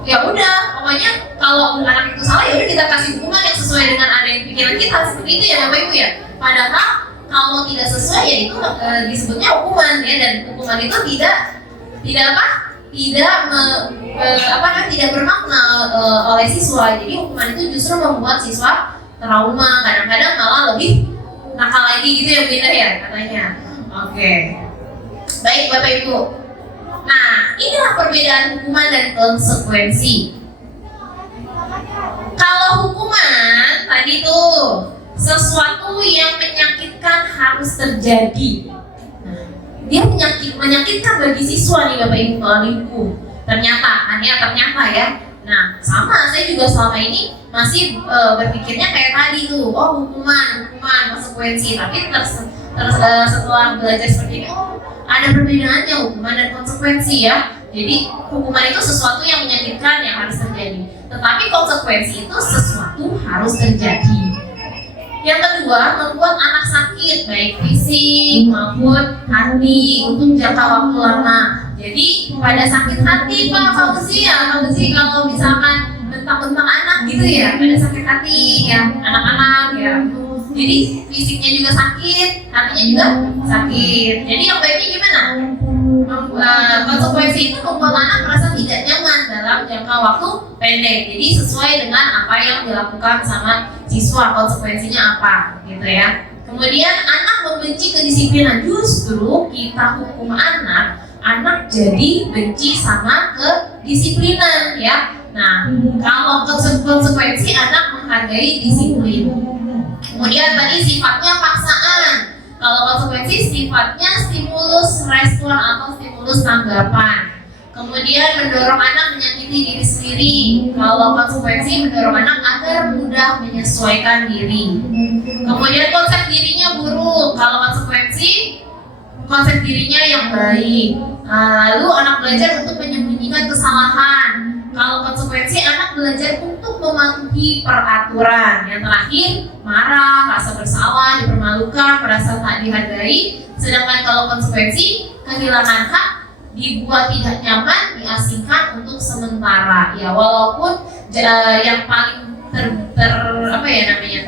Ya udah, pokoknya kalau anak itu salah ya udah kita kasih hukuman yang sesuai dengan ada yang pikiran kita, seperti itu ya Bapak Ibu ya. Padahal kalau tidak sesuai ya itu disebutnya hukuman ya, dan hukuman itu tidak bermakna oleh siswa. Jadi hukuman itu justru membuat siswa trauma, kadang-kadang malah lebih nakal lagi gitu ya Bu Indah ya katanya. Oke. Baik Bapak Ibu. Nah, inilah perbedaan hukuman dan konsekuensi. Kalau hukuman tadi tuh sesuatu yang menyakitkan harus terjadi. Nah, dia menyakitkan bagi siswa nih Bapak Ibu kalau dihukum. Ternyata ya. Nah, sama saya juga selama ini masih berpikirnya kayak tadi tuh, oh hukuman, konsekuensi. Tapi setelah belajar seperti ini, oh ada perbedaannya hukuman dan konsekuensi ya. Jadi hukuman itu sesuatu yang menyakitkan yang harus terjadi, tetapi konsekuensi itu sesuatu harus terjadi. Yang kedua, membuat anak sakit baik fisik maupun hati untuk jangka waktu lama. Jadi pada sakit hati Pak Fauzi kalau misalkan bentak-bentak anak gitu ya, pada sakit hati ya anak-anak ya. Jadi fisiknya juga sakit, hatinya juga sakit. Jadi yang baiknya gimana? Konsekuensi itu membuat anak merasa tidak nyaman dalam jangka waktu pendek. Jadi sesuai dengan apa yang dilakukan sama siswa, konsekuensinya apa gitu ya. Kemudian anak membenci kedisiplinan. Justru kita hukum anak jadi benci sama kedisiplinan ya. Nah, kalau konsekuensi anak menghargai disiplin. Kemudian tadi sifatnya paksaan. Kalau konsekuensi sifatnya stimulus respon atau stimulus tanggapan. Kemudian mendorong anak menyakiti diri sendiri. Kalau konsekuensi mendorong anak agar mudah menyesuaikan diri. Kemudian konsep dirinya buruk. Kalau konsekuensi konsep dirinya yang baik. Lalu anak belajar untuk menyembunyikan kesalahan. Kalau konsekuensi anak belajar untuk mematuhi peraturan. Yang terakhir, marah, rasa bersalah, dipermalukan, merasa tak dihargai. Sedangkan kalau konsekuensi, kehilangan hak, dibuat tidak nyaman, diasingkan untuk sementara. Ya walaupun yang paling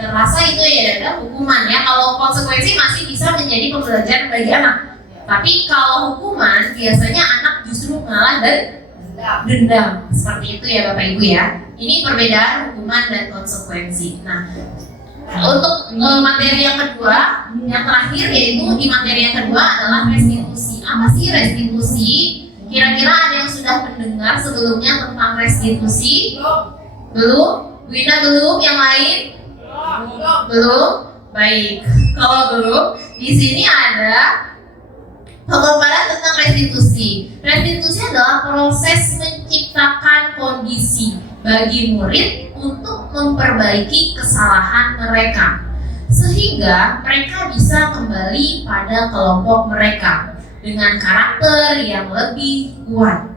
terasa itu ya adalah hukuman ya. Kalau konsekuensi masih bisa menjadi pembelajaran bagi anak. Tapi kalau hukuman biasanya anak justru ngalah dan dendam. Seperti itu ya Bapak Ibu ya. Ini perbedaan hukuman dan konsekuensi. Nah, Untuk materi yang kedua, yang terakhir yaitu di materi yang kedua adalah restitusi. Apa sih restitusi? Kira-kira ada yang sudah mendengar sebelumnya tentang restitusi? Belum? Wina belum? Yang lain? Belum? Baik. Kalau belum, di sini ada pemaparan tentang restitusi. Restitusi adalah proses menciptakan kondisi bagi murid untuk memperbaiki kesalahan mereka sehingga mereka bisa kembali pada kelompok mereka dengan karakter yang lebih kuat.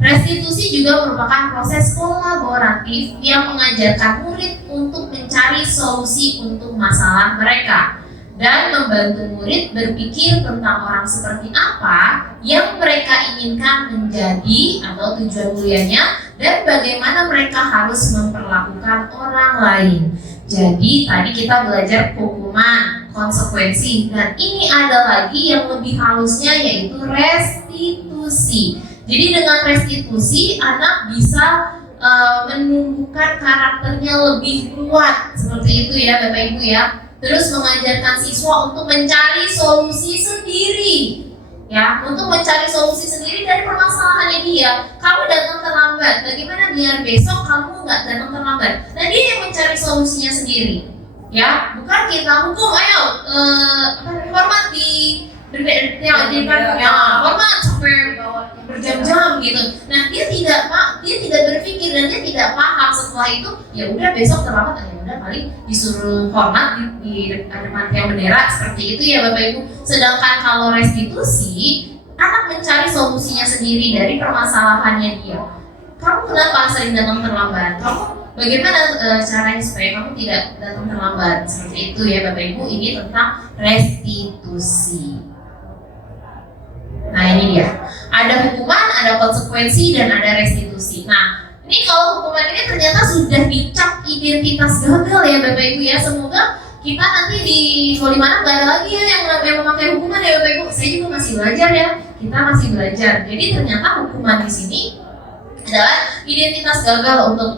Restitusi juga merupakan proses kolaboratif yang mengajarkan murid untuk mencari solusi untuk masalah mereka dan membantu murid berpikir tentang orang seperti apa yang mereka inginkan menjadi atau tujuan mulianya dan bagaimana mereka harus memperlakukan orang lain. Jadi tadi kita belajar hukuman, konsekuensi, dan ini ada lagi yang lebih halusnya yaitu restitusi. Jadi dengan restitusi anak bisa menumbuhkan karakternya lebih kuat seperti itu ya Bapak Ibu ya. Terus mengajarkan siswa untuk mencari solusi sendiri. Ya, untuk mencari solusi sendiri dari permasalahannya dia. Kamu datang terlambat, bagaimana biar besok kamu nggak datang terlambat? Nah, dia yang mencari solusinya sendiri. Ya, bukan kita hukum, ayo hormat di hormat sampai berjam-jam gitu. Nah, dia tidak berpikir dan dia tidak paham setelah itu. Ya udah besok terlambat, ya udah paling disuruh hormat di depan tiang bendera seperti itu ya Bapak Ibu. Sedangkan kalau restitusi, anak mencari solusinya sendiri dari permasalahannya dia. Kamu kenapa sering datang terlambat? Kamu bagaimana caranya supaya kamu tidak datang terlambat? Seperti itu ya Bapak Ibu. Ini tentang restitusi. Nah ini dia, ada hukuman, ada konsekuensi, dan ada restitusi. Nah ini kalau hukuman ini ternyata sudah dicap identitas gagal ya Bapak Ibu ya. Semoga kita nanti di mana nggak ada lagi ya yang memakai hukuman ya Bapak Ibu. Saya juga masih belajar ya, kita masih belajar. Jadi ternyata hukuman di sini adalah identitas gagal untuk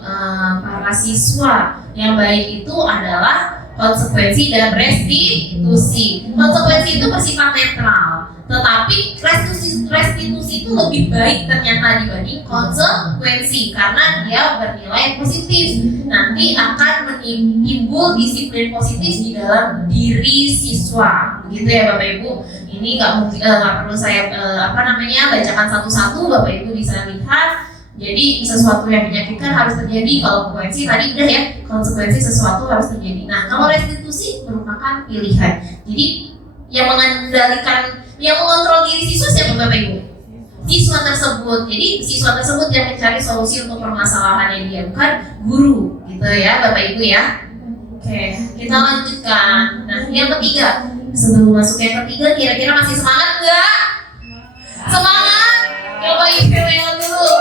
para siswa. Yang baik itu adalah konsekuensi dan restitusi. Konsekuensi itu bersifat netral, tetapi restitusi itu lebih baik ternyata dibanding konsekuensi karena dia bernilai positif. Nanti akan menimbul disiplin positif di dalam diri siswa. Begitu ya Bapak Ibu. Ini nggak perlu saya bacakan satu-satu. Bapak Ibu bisa lihat. Jadi sesuatu yang menyakitkan harus terjadi. Kalau konsekuensi tadi udah ya, konsekuensi sesuatu harus terjadi. Nah kalau restitusi merupakan pilihan. Jadi yang mengendalikan, yang mengontrol diri siswa siapa Bapak Ibu? Siswa tersebut. Jadi siswa tersebut yang mencari solusi untuk permasalahannya dia, bukan guru, gitu ya Bapak Ibu ya. Oke, kita lanjutkan. Nah yang ketiga, sebelum masuk yang ketiga, kira-kira masih semangat nggak? Semangat? Coba istimewa dulu.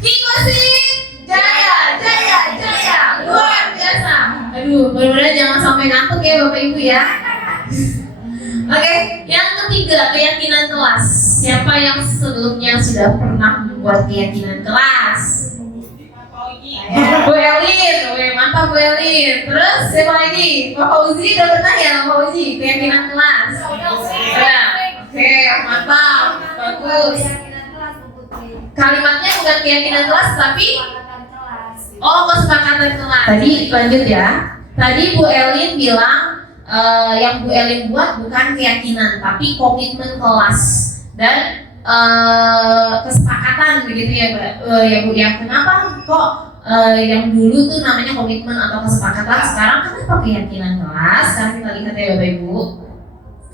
Hikmasin, jaya, jaya, jaya, luar biasa. Aduh, benar-benar jangan sampai ngantuk ya Bapak Ibu ya. Oke, yang ketiga, keyakinan kelas. Siapa yang sebelumnya sudah pernah membuat keyakinan kelas? Bu Elin, mantap Bu Elin. Terus siapa lagi? Pak Fauzi udah pernah ya Pak Fauzi keyakinan kelas? Ya, oke, mantap, bagus. Kalimatnya bukan keyakinan kelas tapi kesepakatan kelas. Tadi lanjut ya. Tadi Bu Elin bilang yang Bu Elin buat bukan keyakinan tapi komitmen kelas dan kesepakatan begitu ya ya Bu ya. Kenapa kok yang dulu tuh namanya komitmen atau kesepakatan, sekarang kenapa keyakinan kelas? Sekarang kita lihat ya Bapak Ibu.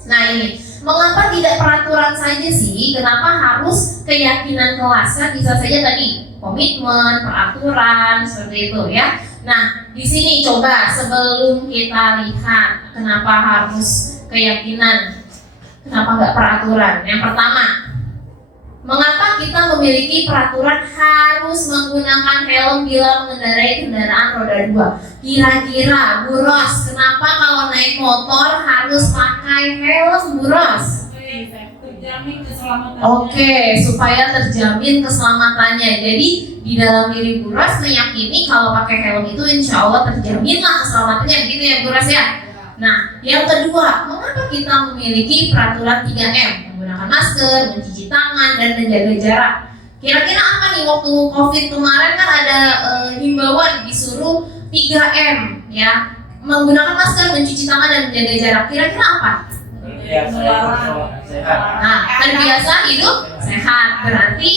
Nah ini, mengapa tidak peraturan saja sih? Kenapa harus keyakinan kelas? Kan bisa saja tadi komitmen, peraturan, seperti itu ya. Nah, di sini coba sebelum kita lihat kenapa harus keyakinan, kenapa nggak peraturan? Yang pertama, mengapa kita memiliki peraturan harus menggunakan helm bila mengendarai kendaraan roda 2? Kira-kira Bu Ros, kenapa kalau naik motor harus pakai helm Bu Ros? Jamin keselamatannya. Oke, supaya terjamin keselamatannya. Jadi di dalam diri Bu Ros meyakini kalau pakai helm itu insya Allah terjaminlah keselamatannya, begitu ya Bu Ros ya. Nah, yang kedua, mengapa kita memiliki peraturan 3M? Menggunakan masker, mencuci tangan, dan menjaga jarak. Kira-kira apa nih waktu COVID kemarin kan ada himbauan disuruh 3M ya, menggunakan masker, mencuci tangan, dan menjaga jarak. Kira-kira apa? Terbiasa hidup sehat. Nah, terbiasa hidup sehat. Berarti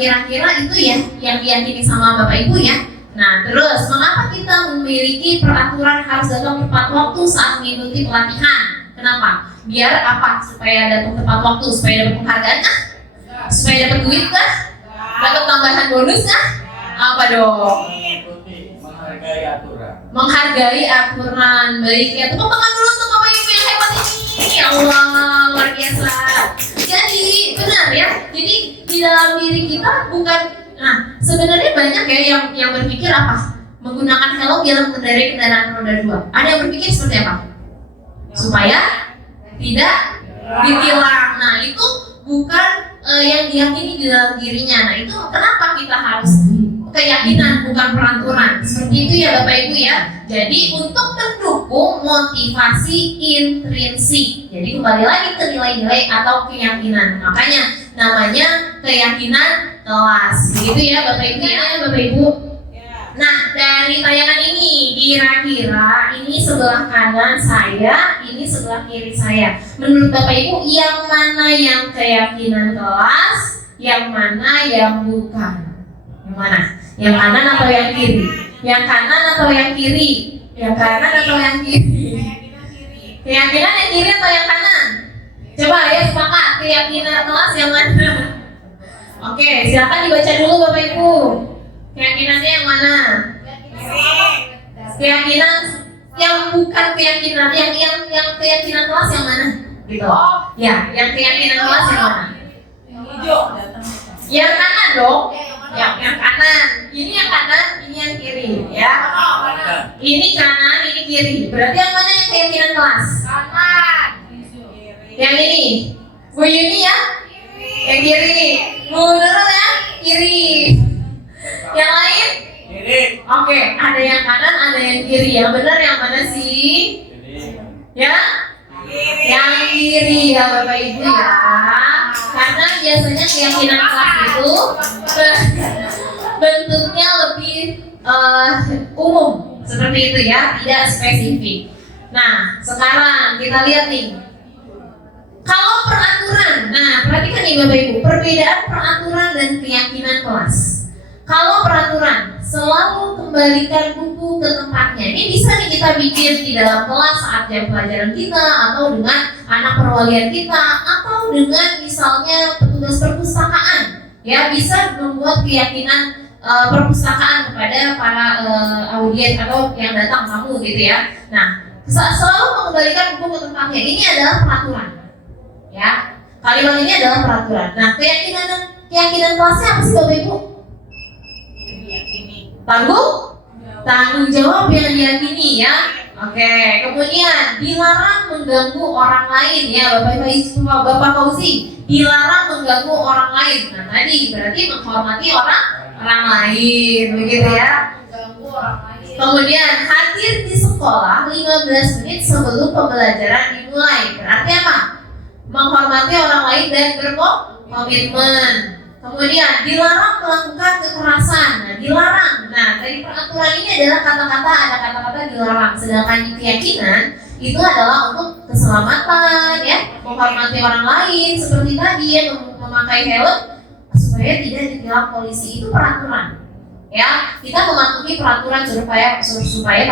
kira-kira itu ya yang diyakini sama Bapak Ibu ya. Nah, terus mengapa kita memiliki peraturan harus datang tepat waktu saat mengikuti pelatihan? Kenapa? Biar apa? Supaya datang tepat waktu, supaya dapat penghargaan kah? Supaya dapat duit kah? Dapat tambahan bonus kah? Apa dong? Menghargai aturan. Menghargai aturan. Baik ya, tepuk tangan dulu untuk Bapak Ibu yang hebat ini. Ya Allah, luar biasa. Jadi benar ya. Jadi di dalam diri kita bukan. Nah, sebenarnya banyak ya yang berpikir apa? Menggunakan helm dalam mengendarai kendaraan roda 2. Ada yang berpikir seperti apa? Supaya tidak ditilang. Nah, itu bukan yang diyakini di dalam dirinya. Nah, itu kenapa kita harus keyakinan bukan peraturan. Seperti itu ya Bapak Ibu ya. Jadi untuk mendukung motivasi intrinsik. Jadi kembali lagi ke nilai-nilai atau keyakinan. Makanya namanya keyakinan kelas. Begitu ya Bapak Ibu ya, Bapak Ibu. Nah, dari tayangan ini kira-kira ini sebelah kanan saya, ini sebelah kiri saya. Menurut Bapak Ibu yang mana yang keyakinan kelas, yang mana yang bukan? Yang mana? Yang kanan atau yang kiri? Yang kanan atau yang kiri? Yang kanan atau yang kiri? Keyakinan yang kiri atau yang kanan? Coba ya sepakat, keyakinan kelas yang mana? Oke, silakan dibaca dulu Bapak Ibu. Keyakinannya yang mana? Keyakinan yang bukan keyakinan, yang keyakinan kelas yang mana? Gitu. Ya, yang keyakinan kelas yang mana? Yang hijau. Yang kanan dong. Yang kanan. Ini yang kanan, ini yang kiri, ya. Ini kanan, ini kiri. Berarti yang mana yang keyakinan kelas? Kanan. Yang ini. Bu Yuni ya? Yang kiri. Bu Nurul ya? Kiri. Yang lain? Kiri. Oke, ada yang kanan, ada yang kiri. Yang benar yang mana sih? Ya? Yang kiri ya Bapak Ibu ya. Karena biasanya keyakinan kelas itu bentuknya lebih umum seperti itu ya, tidak spesifik. Nah, sekarang kita lihat nih. Kalau peraturan, nah perhatikan nih Bapak Ibu, perbedaan peraturan dan keyakinan kelas. Kalau peraturan, selalu kembalikan buku ke tempatnya. Ini bisa nih kita bikin di dalam kelas saat jam pelajaran kita, atau dengan anak perwalian kita, atau dengan misalnya petugas perpustakaan. Ya, bisa membuat keyakinan perpustakaan kepada para audiens atau yang datang tamu gitu ya. Nah, selalu mengembalikan buku ke tempatnya. Ini adalah peraturan. Ya, kalimat ini adalah peraturan. Nah, keyakinan kelasnya apa sih Bapak Ibu? Tanggung jawab yang diyakini ya. Oke, kemudian dilarang mengganggu orang lain ya Bapak Fauzi. Dilarang mengganggu orang lain. Nah, tadi berarti menghormati orang lain, begitu ya. Kemudian hadir di sekolah 15 menit sebelum pembelajaran dimulai. Berarti apa? Menghormati orang lain dan berkomitmen. Kemudian dilarang melakukan kekerasan. Nah, dilarang. Nah, dari peraturan ini adalah ada kata-kata dilarang. Sedangkan keyakinan itu adalah untuk keselamatan, ya, menghormati orang lain, seperti tadi ya, memakai helm supaya tidak ditilang polisi. Itu peraturan. Ya, kita mematuhi peraturan supaya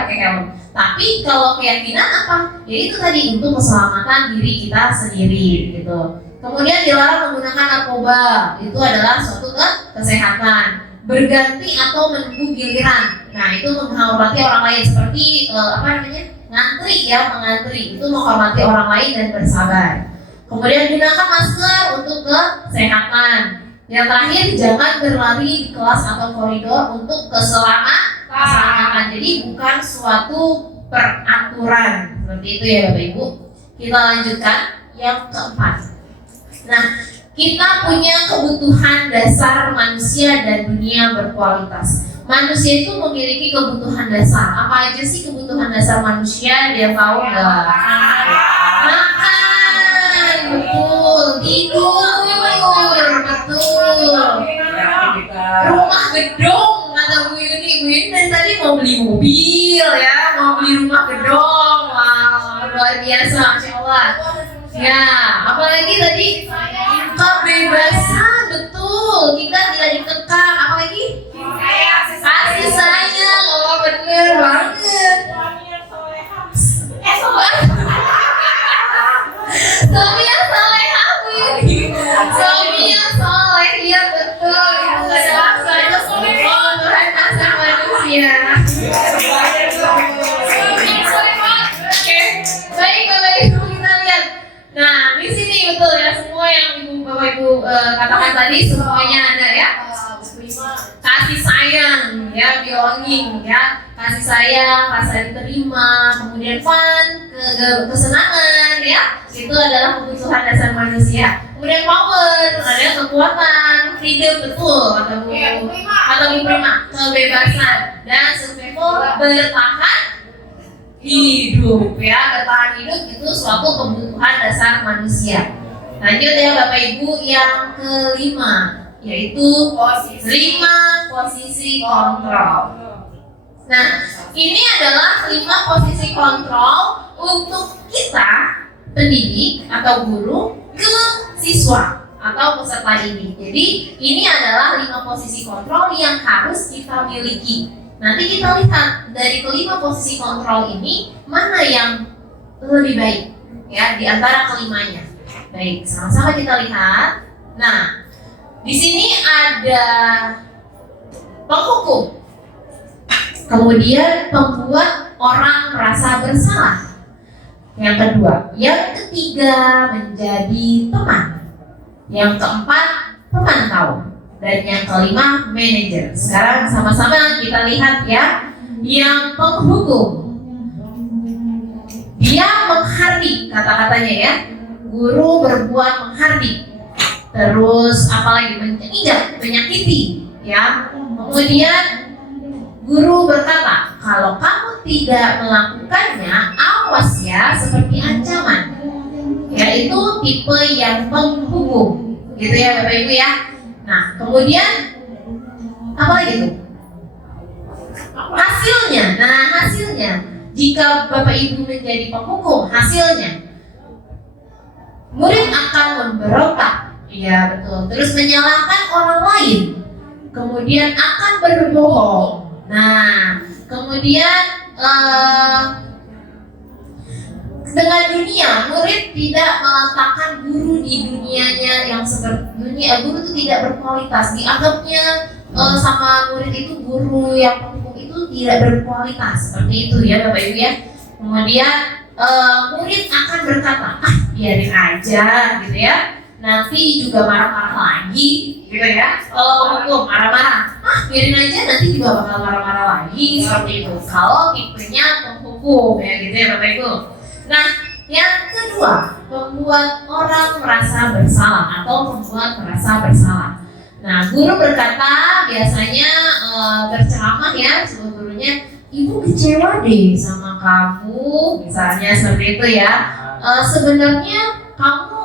pakai helm. Tapi kalau keyakinan apa? Ya itu tadi untuk keselamatan diri kita sendiri, gitu. Kemudian dilarang menggunakan narkoba, itu adalah suatu kesehatan. Berganti atau menunggu giliran, nah itu menghormati orang lain seperti ngantri ya, mengantri itu menghormati orang lain dan bersabar. Kemudian gunakan masker untuk kesehatan. Yang terakhir, jangan berlari di kelas atau koridor untuk keselamatan. Jadi bukan suatu peraturan seperti itu ya Bapak Ibu. Kita lanjutkan yang keempat. Nah, kita punya kebutuhan dasar manusia dan dunia berkualitas. Manusia itu memiliki kebutuhan dasar. Apa aja sih kebutuhan dasar manusia? Dia tahu nggak? Makan, betul. Tidur, betul. Beraktivitas. Rumah gedung, kata Bu Yuni. Bu Yuni dari tadi mau beli mobil ya, mau beli rumah gedung. Wow, luar biasa, Masya Allah. Ya, apalagi tadi kebebasan, betul. Kita tidak dikekang. Apalagi kasih sayang. Oh, bener banget. Suami yang soleh, Bu Yuni. Suami yang soleh, iya betul. Itu adalah kebutuhan asal manusia. Oke, baik Bapak Ibu, kita lihat. Nah, di sini betul ya, semua yang Bapak Ibu katakan tadi semuanya ada ya. Kasih sayang, ya, belonging, ya, kasih sayang, rasa diterima, kemudian fun, kesenangan, ya, itu adalah kebutuhan dasar manusia. Kemudian power, ada kekuatan, freedom, betul, kata Bu Prima, kebebasan dan survival, bertahan hidup, ya, bertahan hidup itu suatu kebutuhan dasar manusia. Lanjut ya Bapak Ibu, yang kelima, yaitu 5 posisi kontrol. Nah, ini adalah 5 posisi kontrol untuk kita pendidik atau guru ke siswa atau peserta didik. Jadi ini adalah 5 posisi kontrol yang harus kita miliki. Nanti kita lihat dari kelima posisi kontrol ini mana yang lebih baik ya di antara kelimanya. Baik, sama-sama kita lihat. Nah, di sini ada penghukum, kemudian pembuat orang merasa bersalah. Yang kedua, yang ketiga menjadi teman, yang keempat pemantau, dan yang kelima manajer. Sekarang sama-sama kita lihat ya, yang penghukum, dia menghardik, kata-katanya ya, guru berbuat menghardik. Terus apalagi menginjak, menyakiti, ya. Kemudian guru berkata, kalau kamu tidak melakukannya, awas ya, seperti ancaman. Yaitu tipe yang penghukum, gitu ya Bapak Ibu ya. Nah, kemudian apa lagi tuh? Hasilnya, nah hasilnya, jika Bapak Ibu menjadi penghukum, hasilnya murid akan memberontak. Iya betul. Terus menyalahkan orang lain, kemudian akan berbohong. Nah, kemudian dengan dunia, murid tidak meletakkan guru di dunianya yang seperti dunia. Guru itu tidak berkualitas. Dianggapnya sama murid itu guru yang penghukum itu tidak berkualitas. Seperti itu ya Bapak Ibu ya. Kemudian murid akan berkata, biarin aja gitu ya. Nanti juga marah-marah lagi gitu ya. Kalau penghukum marah-marah, biarin aja nanti juga bakal marah-marah lagi seperti itu. Kalau tipenya penghukum ya gitu ya Bapak Ibu. Nah, yang kedua, membuat orang merasa bersalah atau membuat merasa bersalah. Nah, guru berkata biasanya berceramah ya, sebuah gurunya, ibu kecewa deh sama kamu, misalnya seperti itu ya. Sebenarnya kamu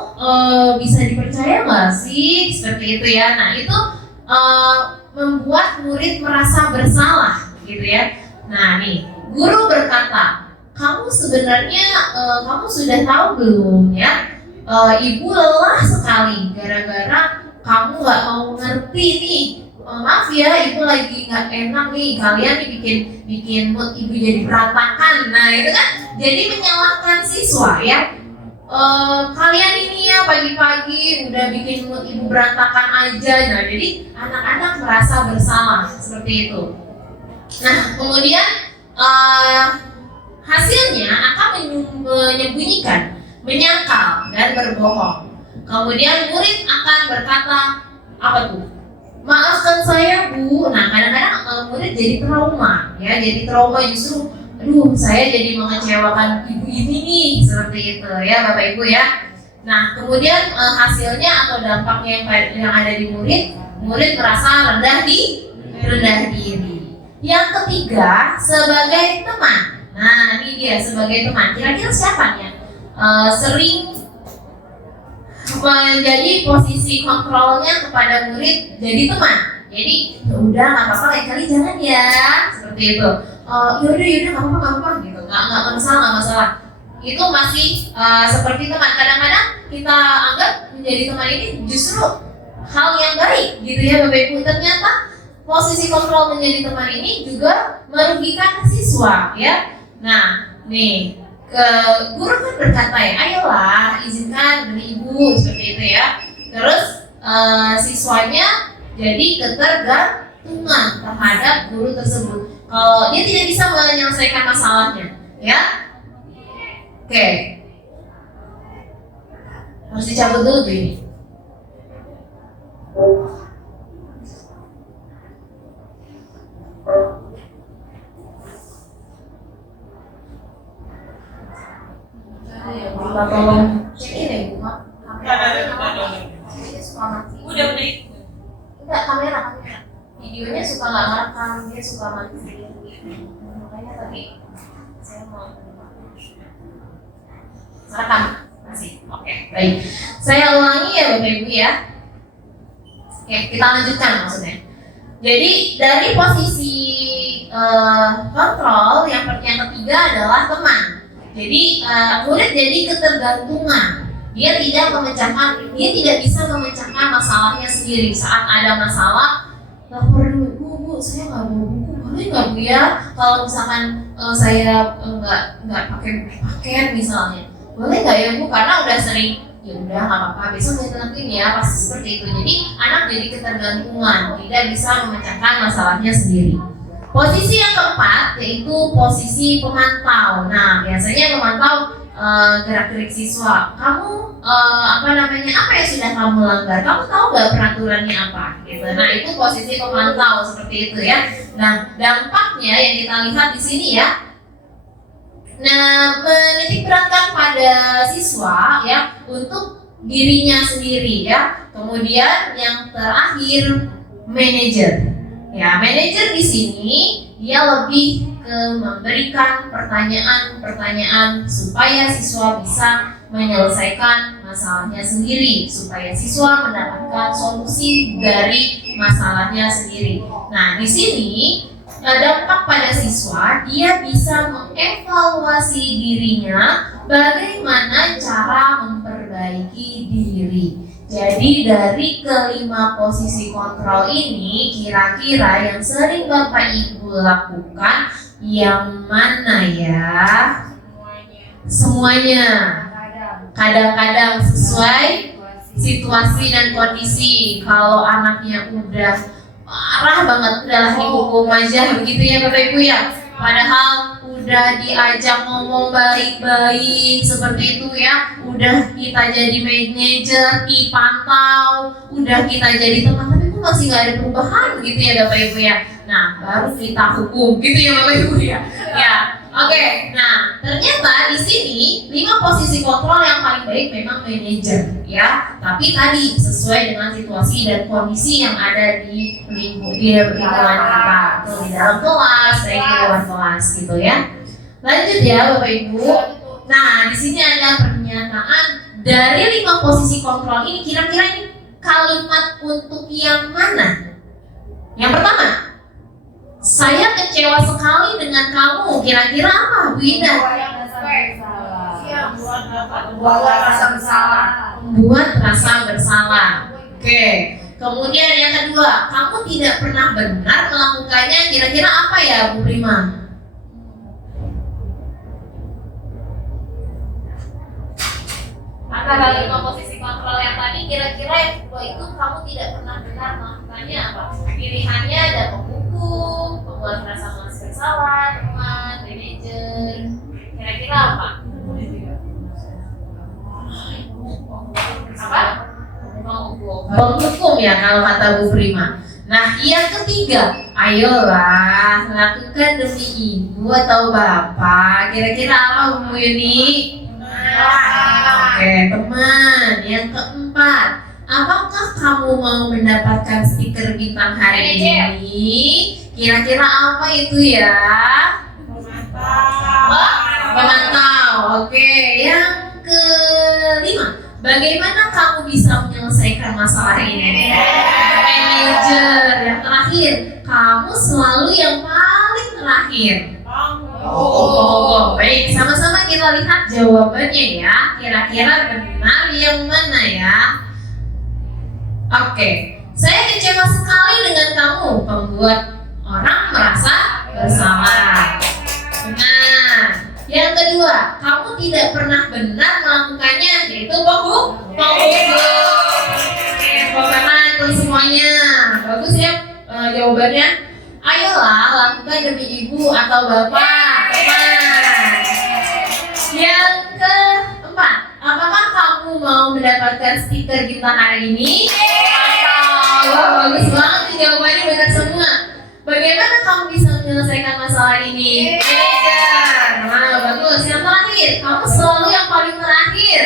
bisa dipercaya nggak sih, seperti itu ya. Nah, itu membuat murid merasa bersalah, gitu ya. Nah, nih, guru berkata, kamu sebenarnya kamu sudah tahu belum ya, ibu lelah sekali gara-gara kamu nggak mau ngerti nih. Maaf ya, ibu lagi nggak enak nih, kalian bikin mood ibu jadi berantakan. Nah itu kan jadi menyalahkan siswa ya. Kalian ini ya pagi-pagi udah bikin mood ibu berantakan aja. Nah jadi anak-anak merasa bersalah seperti itu. Nah kemudian hasilnya akan menyembunyikan, menyangkal, dan berbohong. Kemudian murid akan berkata, apa tuh? Maafkan saya Bu. Nah kadang-kadang murid jadi trauma, ya, jadi trauma justru, aduh saya jadi mengecewakan ibu ini nih, seperti itu ya Bapak Ibu ya. Nah, kemudian hasilnya atau dampaknya yang ada di murid merasa rendah diri. Yang ketiga, sebagai teman. Nah, ini dia sebagai teman. Kira-kira siapa nih? Sering menjadi posisi kontrolnya kepada murid jadi teman. Jadi ya udah nggak apa-apa, lain kali jangan ya, seperti itu. Yaudah nggak apa-apa gitu, nggak masalah. Itu masih seperti teman. Kadang-kadang kita anggap menjadi teman ini justru hal yang baik gitu ya Bapak Ibu. Ternyata posisi kontrol menjadi teman ini juga merugikan siswa ya. Nah, nih guru kan berkata ya, ayolah izinkan demi ibu seperti itu ya. Terus siswanya jadi ketergantungan terhadap guru tersebut. Kalau dia tidak bisa menyelesaikan masalahnya, ya, oke, harus dicabut dulu tuh ini. Minta tolong cekin ya Bu, kameranya suka mati. Udah. Enggak, kamera. Videonya suka nggak ngerekam, dia suka mati. Makanya tadi saya mau rekam. Masih. Oke, baik. Saya ulangi ya Bapak Ibu ya. Oke, kita lanjutkan maksudnya. Jadi dari posisi kontrol yang ketiga adalah teman. Jadi murid jadi ketergantungan. Dia tidak bisa memecahkan masalahnya sendiri. Saat ada masalah, lapor dulu, bu, saya nggak bawa buku, boleh nggak Bu ya? Kalau misalkan saya nggak pakai paket misalnya, boleh nggak ya Bu? Karena udah sering, ya udah nggak apa-apa, besok saya tentuin ya, pasti seperti itu. Jadi anak jadi ketergantungan, tidak bisa memecahkan masalahnya sendiri. Posisi yang keempat yaitu posisi pemantau. Nah, biasanya memantau gerak-gerik siswa. Kamu apa yang sudah kamu langgar? Kamu tahu nggak peraturannya apa? Gitu. Nah, itu posisi pemantau seperti itu ya. Nah, dampaknya yang kita lihat di sini ya. Nah, menitik beratkan pada siswa ya untuk dirinya sendiri ya. Kemudian yang terakhir manajer. Ya, manajer di sini dia lebih ke memberikan pertanyaan-pertanyaan supaya siswa bisa menyelesaikan masalahnya sendiri, supaya siswa mendapatkan solusi dari masalahnya sendiri. Nah, di sini dampak pada siswa, dia bisa mengevaluasi dirinya bagaimana cara memperbaiki diri. Jadi dari kelima posisi kontrol ini, kira-kira yang sering Bapak Ibu lakukan yang mana ya? Semuanya. Kadang-kadang sesuai situasi dan kondisi. Kalau anaknya udah marah banget, udahlah dihukum aja begitu ya Bapak Ibu ya. Padahal udah diajak ngomong baik-baik seperti itu ya, udah kita jadi manajer, dipantau, udah kita jadi teman, tapi kok masih nggak ada perubahan gitu ya Bapak Ibu ya. Nah, baru kita hukum gitu ya Bapak Ibu ya. Ya, oke. Nah, ternyata di sini 5 posisi kontrol yang paling baik memang manajer ya. Tapi tadi sesuai dengan situasi dan kondisi yang ada di lingkungan kita, tuh, di dalam kelas, di luar kelas gitu ya. Lanjut ya Bapak Ibu. Nah, di sini ada pernyataan dari 5 posisi kontrol ini, kira-kira ini kalimat untuk yang mana? Yang pertama, saya kecewa sekali dengan kamu. Kira-kira apa Bu Indah? Membuat rasa bersalah. Oke. Kemudian yang kedua, kamu tidak pernah benar melakukannya. Kira-kira apa ya Bu Prima? Antara 5 posisi kontrol yang tadi, kira-kira yang kedua itu kamu tidak pernah benar melakukannya apa? Pilihannya ada penghukum, membuat merasa bersalah, teman, manajer. Kira-kira apa? Apa? Penghukum ya kalau kata Bu Prima. Nah, yang ketiga, ayolah lakukan demi ibu atau bapak. Kira-kira apa Bu Yuni? Oke, teman. yang keempat, apakah kamu mau mendapatkan stiker bintang hari ini? Kira-kira apa itu ya? Pemantau. Oke, yang kelima, bagaimana kamu bisa menyelesaikan masalah ini? Manager. Yang terakhir, kamu selalu yang paling terakhir. Oh, baik, sama-sama kita lihat jawabannya ya. Kira-kira benar yang mana ya? Oke, saya kecewa sekali dengan kamu, pembuat orang merasa bersalah. Benar. Yang kedua, kamu tidak pernah benar melakukannya, yaitu penghukum. Pokoknya itu semuanya bagus ya jawabannya. Ayolah lakukan demi ibu atau bapak. Teman. Yang keempat, apakah kamu mau mendapatkan stiker bintang hari ini? Bagus banget nih jawabannya, benar semua. Bagaimana kamu bisa menyelesaikan masalah ini? Manager. Nah, bagus. Yang terakhir, kamu selalu yang paling terakhir.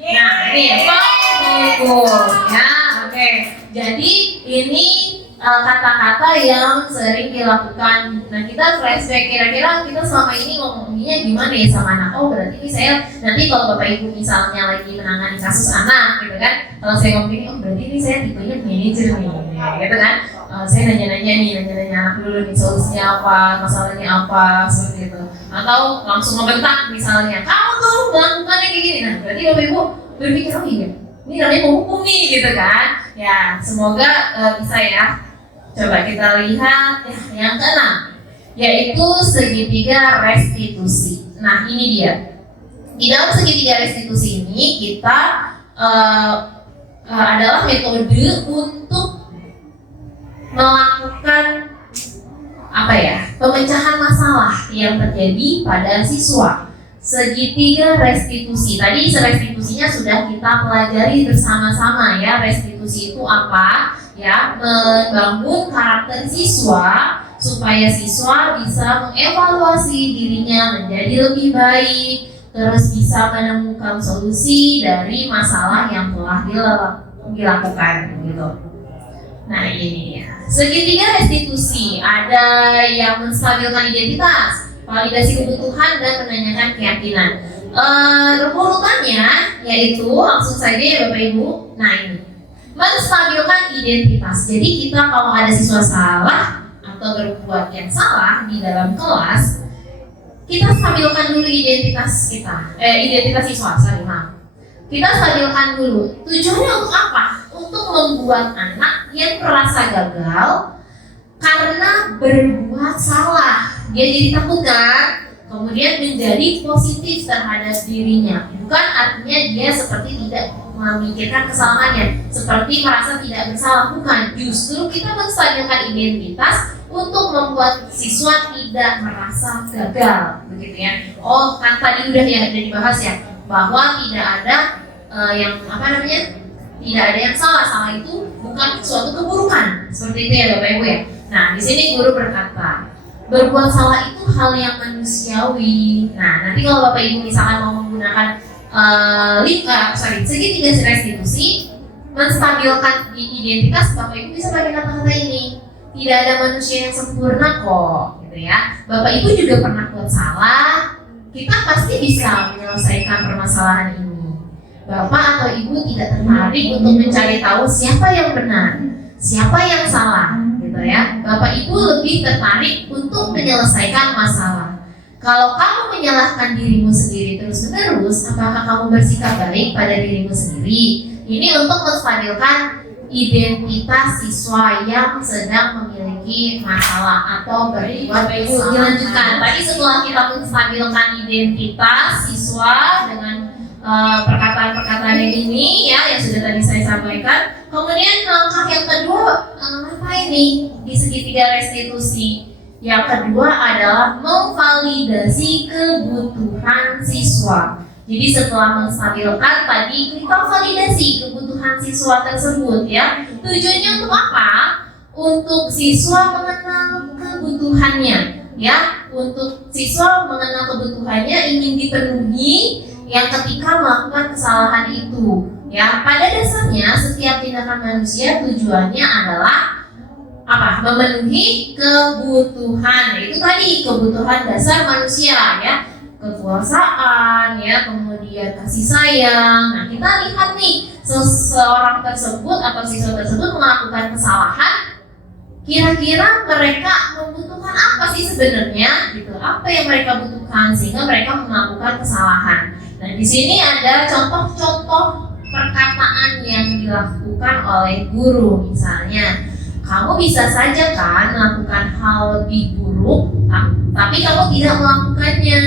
Nah, ini ya, penghukum. Ya, oke. Jadi ini kata-kata yang sering dilakukan. Nah, kita flashback, kira-kira kita selama ini ngomonginnya gimana ya sama anak? Oh, berarti ini saya nanti kalau bapak ibu misalnya lagi menangani kasus anak, gitu kan? Kalau saya ngomongin, oh berarti ini saya tipenya manajer nih, gitu kan? Saya nanya-nanya anak dulu nih, solusinya apa, masalahnya apa, seperti itu. Atau langsung ngebentak misalnya, kamu tuh melakukannya kayak gini. Nah, berarti bapak ibu berpikir, oh iya, ini namanya penghukum nih, gitu kan? Ya, semoga bisa ya. Coba kita lihat yang keenam, yaitu segitiga restitusi. Nah, ini dia. Di dalam segitiga restitusi ini kita adalah metode untuk melakukan pemecahan masalah yang terjadi pada siswa. Segitiga restitusi. Tadi restitusinya sudah kita pelajari bersama-sama ya. Restitusi itu apa? Ya, membangun karakter siswa supaya siswa bisa mengevaluasi dirinya menjadi lebih baik, terus bisa menemukan solusi dari masalah yang telah dilakukan gitu. Nah, ini dia. Segitiga restitusi, ada yang menstabilkan identitas, validasi kebutuhan, dan menanyakan keyakinan. Urutannya yaitu langsung saja ya Bapak Ibu. Nah, ini menstabilkan identitas. Jadi kita kalau ada siswa salah atau berbuat yang salah di dalam kelas, kita stabilkan dulu identitas kita, identitas siswa, kita stabilkan dulu. Tujuannya untuk apa? Untuk membuat anak yang merasa gagal karena berbuat salah, dia jadi takut kan? Kemudian menjadi positif terhadap dirinya. Bukan artinya dia seperti tidak memikirkan kesalahannya, seperti merasa tidak bersalah, bukan. Justru kita menstabilkan identitas untuk membuat siswa tidak merasa gagal, begitu ya. Oh, kan tadi udah dibahas ya, bahwa tidak ada tidak ada yang salah itu bukan suatu keburukan, seperti itu ya Bapak Ibu ya. Nah, di sini guru berkata, berbuat salah itu hal yang manusiawi. Nah, nanti kalau Bapak Ibu misalkan mau menggunakan segitiga restitusi, menstabilkan identitas, Bapak Ibu bisa pakai kata-kata ini. Tidak ada manusia yang sempurna kok, gitu ya. Bapak Ibu juga pernah buat salah, kita pasti bisa menyelesaikan permasalahan ini. Bapak atau Ibu tidak tertarik untuk mencari tahu siapa yang benar, siapa yang salah, gitu ya. Bapak Ibu lebih tertarik untuk menyelesaikan masalah. Kalau kamu menyalahkan dirimu sendiri terus-menerus, apakah kamu bersikap baik pada dirimu sendiri? Ini untuk menstabilkan identitas siswa yang sedang memiliki masalah atau berbuat kesalahan. Dilanjutkan. Tadi setelah kita menstabilkan identitas siswa dengan perkataan-perkataan yang ini ya, yang sudah tadi saya sampaikan. Kemudian langkah yang kedua, apa ini di segitiga restitusi? Yang kedua adalah memvalidasi kebutuhan siswa. Jadi setelah menstabilkan tadi, kita validasi kebutuhan siswa tersebut ya. Tujuannya untuk apa? Untuk siswa mengenal kebutuhannya ya. Untuk siswa mengenal kebutuhannya ingin dipenuhi yang ketika melakukan kesalahan itu. Ya, pada dasarnya setiap tindakan manusia tujuannya adalah apa? Memenuhi kebutuhan. Itu tadi kebutuhan dasar manusia ya. Kekuasaan ya, kemudian kasih sayang. Nah, kita lihat nih seseorang tersebut atau siswa tersebut melakukan kesalahan, kira-kira mereka membutuhkan apa sih sebenarnya gitu? Apa yang mereka butuhkan sehingga mereka melakukan kesalahan. Nah, di sini ada contoh-contoh perkataan yang dilakukan oleh guru. Misalnya, kamu bisa saja kan melakukan hal lebih buruk, tapi kamu tidak melakukannya.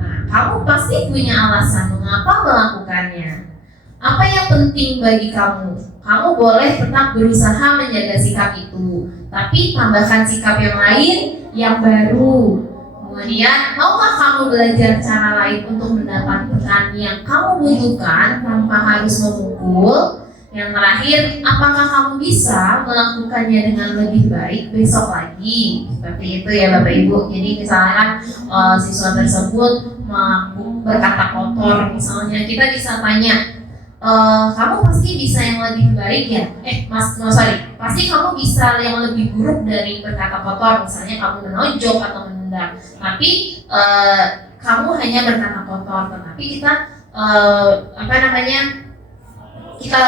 Nah, kamu pasti punya alasan mengapa melakukannya. Apa yang penting bagi kamu? Kamu boleh tetap berusaha menjaga sikap itu, tapi tambahkan sikap yang lain yang baru. Kemudian, maukah kamu belajar cara lain untuk mendapatkan yang kamu butuhkan tanpa harus memukul? Yang terakhir, apakah kamu bisa melakukannya dengan lebih baik besok lagi? Seperti itu ya Bapak Ibu. Jadi misalkan siswa tersebut berkata kotor, misalnya kita bisa tanya, kamu pasti bisa yang lebih baik ya? Pasti kamu bisa yang lebih buruk dari berkata kotor. Misalnya kamu menojok atau menendang, tapi kamu hanya berkata kotor. Tetapi kita kita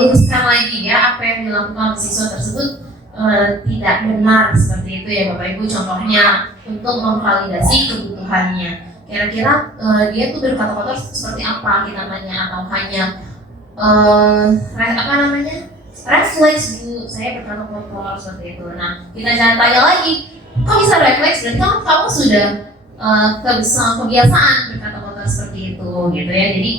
luruskan lagi ya apa yang dilakukan siswa tersebut tidak benar, seperti itu ya Bapak Ibu. Contohnya untuk memvalidasi kebutuhannya. Kira-kira dia tuh berkata kotor seperti apa kita tanya, atau hanya refleks Bu, saya berkata kotor seperti itu. Nah, kita jangan tanya lagi, kok bisa refleks? Berarti kamu sudah kebiasaan berkata kotor seperti itu, gitu ya. Jadi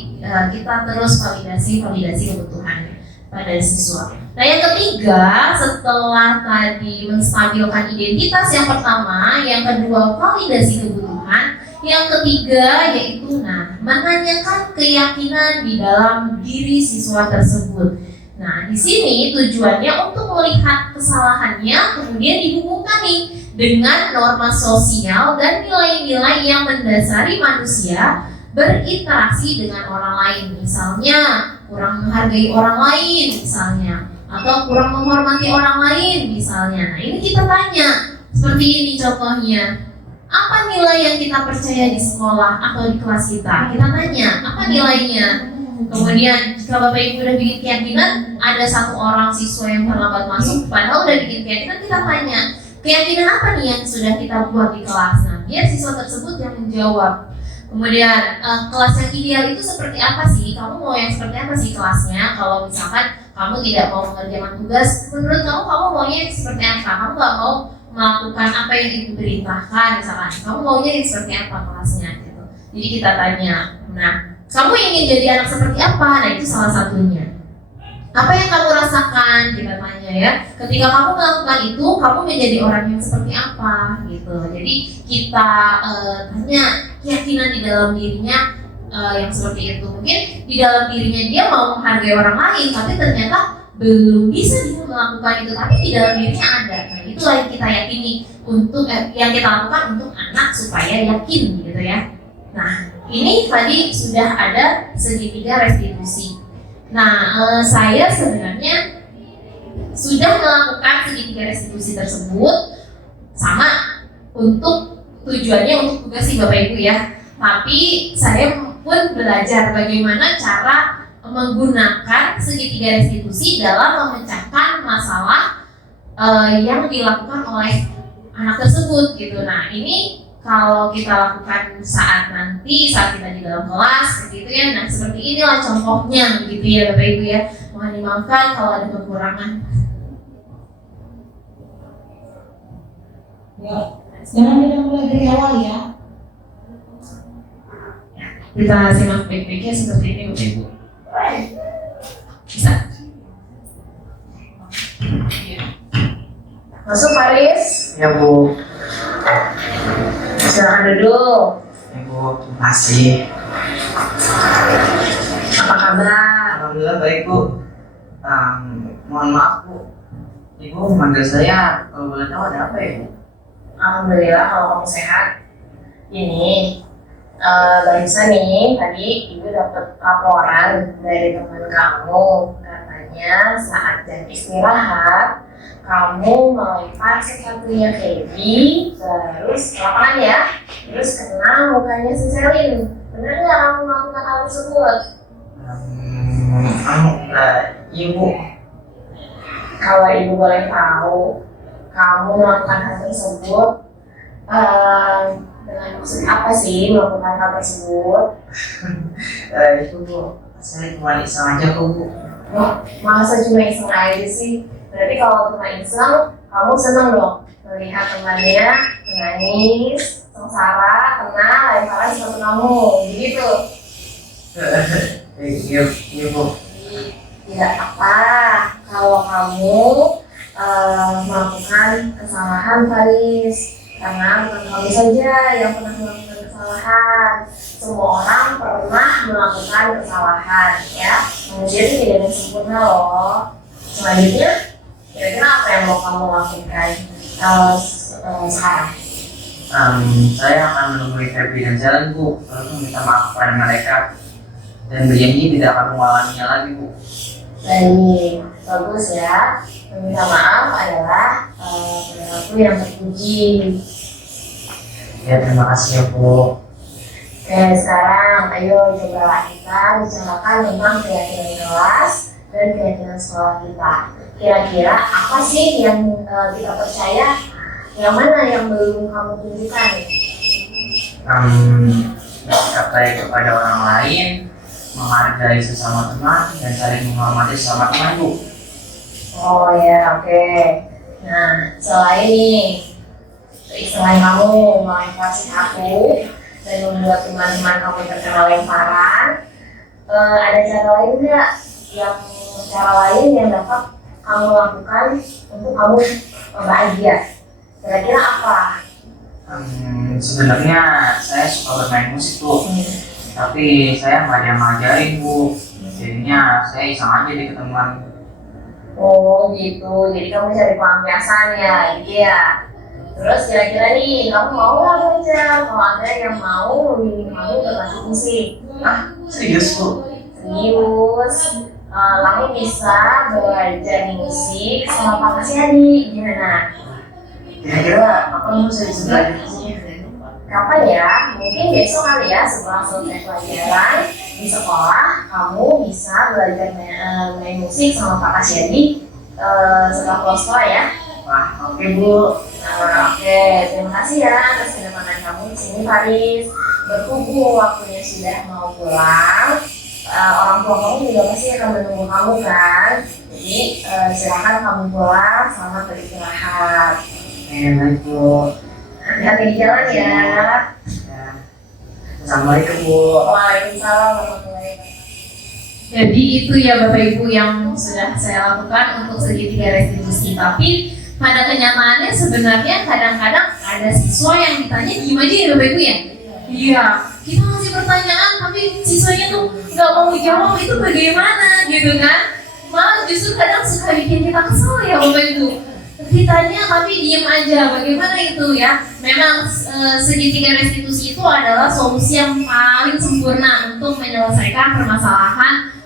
kita terus validasi kebutuhannya pada siswa. Nah, yang ketiga, setelah tadi menstabilkan identitas yang pertama, yang kedua validasi kebutuhan, yang ketiga yaitu menanyakan keyakinan di dalam diri siswa tersebut. Nah, di sini tujuannya untuk melihat kesalahannya, kemudian dihubungkan nih dengan norma sosial dan nilai-nilai yang mendasari manusia berinteraksi dengan orang lain. Misalnya, kurang menghargai orang lain misalnya, atau kurang menghormati orang lain misalnya. Nah, ini kita tanya, seperti ini contohnya. Apa nilai yang kita percaya di sekolah atau di kelas kita? Kita tanya, apa nilainya? Kemudian jika Bapak Ibu udah bikin keyakinan, ada satu orang siswa yang terlambat masuk, padahal udah bikin keyakinan, kita tanya, keyakinan apa nih yang sudah kita buat di kelas? Nah, biar siswa tersebut yang menjawab. Kemudian kelas yang ideal itu seperti apa sih? Kamu mau yang seperti apa sih kelasnya? Kalau misalkan kamu tidak mau mengerjakan tugas, menurut kamu maunya yang seperti apa? Kamu gak mau melakukan apa yang ibu perintahkan, misalkan kamu maunya yang seperti apa kelasnya gitu. Jadi kita tanya, nah kamu ingin jadi anak seperti apa? Nah, itu salah satunya. Apa yang kamu rasakan? Kita tanya ya. Ketika kamu melakukan itu, kamu menjadi orang yang seperti apa gitu. Jadi kita tanya keyakinan di dalam dirinya yang seperti itu. Mungkin di dalam dirinya dia mau menghargai orang lain, tapi ternyata belum bisa dia melakukan itu, tapi di dalam dirinya ada. Nah, itulah yang kita yakini untuk yang kita lakukan untuk anak supaya yakin gitu ya. Nah, ini tadi sudah ada segitiga restitusi. Nah, saya sebenarnya sudah melakukan segitiga restitusi tersebut sama untuk tujuannya untuk tugas si Bapak Ibu ya. Tapi saya pun belajar bagaimana cara menggunakan segitiga restitusi dalam memecahkan masalah yang dilakukan oleh anak tersebut gitu. Nah, ini kalau kita lakukan saat kita di dalam kelas gitu ya. Nah, seperti inilah contohnya gitu ya Bapak Ibu ya. Mohon dimaafkan kalau ada kekurangan. Ya, sekarang kita mulai dari awal ya. Kita simak baik-baiknya seperti ini Bapak Ibu. Bisa. Masuk Faris. Ya Bu. Silakan duduk. Ibu, masih. Apa kabar? Alhamdulillah baik Bu. Mohon maaf Bu. Ibu manggil saya kalau boleh tahu ada apa ya Bu? Alhamdulillah kalau kamu sehat. Ini Barusan nih, tadi ibu dapat laporan dari teman kamu. Katanya saat jam istirahat, kamu melempar sepatunya Feby, terus ke lapangan ya, terus kena mukanya si Selin. Benar nggak kamu melakukan hal tersebut? Ibu. Kalau ibu boleh tahu, kamu melakukan hal tersebut dengan maksud apa sih melakukan hal tersebut? Itu Bu, saya cuma iseng aja kok Bu. Oh, masa cuma iseng aja sih? Berarti kalau cuma iseng, kamu seneng dong melihat temannya menangis, sengsara, kena lemparan sepatu kamu, begitu? Iya Bu. Tidak apa kalau kamu melakukan kesalahan, Faris, karena bukan kamu saja yang pernah melakukan kesalahan. Semua orang pernah melakukan kesalahan, ya. Manusia itu tidak ada yang sempurna loh. Selanjutnya, kira-kira apa yang mau kamu lakukan sekarang? Saya akan menemui Feby dan Selin Bu, lalu minta maaf kepada mereka dan berjanji tidak akan mengulanginya lagi Bu. Baik, bagus ya. Meminta maaf adalah perilaku yang terpuji. Ya terima kasih ya Bu. Oke, sekarang ayo coba kita bicarakan tentang keyakinan kelas dan keyakinan sekolah kita. Kira-kira apa sih yang kita percaya? Yang mana yang belum kamu tunjukkan? Bersikap baik kepada orang lain, menghargai sesama teman, dan saling menghormati sesama teman Bu. Oh ya, oke. Nah, selain kamu melempar aku dan membuat teman-teman kamu terkena lemparan, ada cara lain nggak? Cara lain yang dapat kamu lakukan untuk kamu bahagia? Kira-kira apa? Sebenarnya saya suka bermain musik Bu, tapi saya nggak ada yang ngajarin Bu. Jadinya saya iseng aja di teman. Oh gitu, jadi kamu cari pelampiasan ya, gitu ya. Terus kira-kira nih, kamu mau nggak belajar? Kalau ada yang mau, membimbing kamu berlatih musik. Serius Bu? Serius, kamu bisa belajar musik sama Pak Kasyadi, gimana? Kira-kira kapan Bu saya bisa belajar musiknya? Kapan ya? Mungkin besok kali ya, setelah selesai pelajaran di sekolah, kamu bisa belajar main musik sama Pak Kasyadi setelah pulang sekolah ya. Wah, oke Bu. Oke, terima kasih ya atas kedatangan kamu di sini, Faris. Berhubung waktunya sudah mau pulang, orang tua kamu juga pasti akan menunggu kamu kan. Jadi silakan kamu pulang, selamat beristirahat. Baik Bu. Hati-hati di jalan ya. Ya. Assalamualaikum Bu. Waalaikumsalam warahmatullahi wabarakatuh. Jadi itu ya Bapak Ibu yang sudah saya lakukan untuk segitiga restitusi. Tapi pada kenyataannya sebenarnya kadang-kadang ada siswa yang ditanya diem aja ya Bapak Ibu ya. Iya, kita ngasih pertanyaan tapi siswanya tuh nggak mau jawab, itu bagaimana gitu kan? Malah justru kadang suka bikin kita kesel ya Bapak Ibu. Ditanya tapi diem aja, bagaimana itu ya? Memang segitiga restitusi itu adalah solusi yang paling sempurna untuk menyelesaikan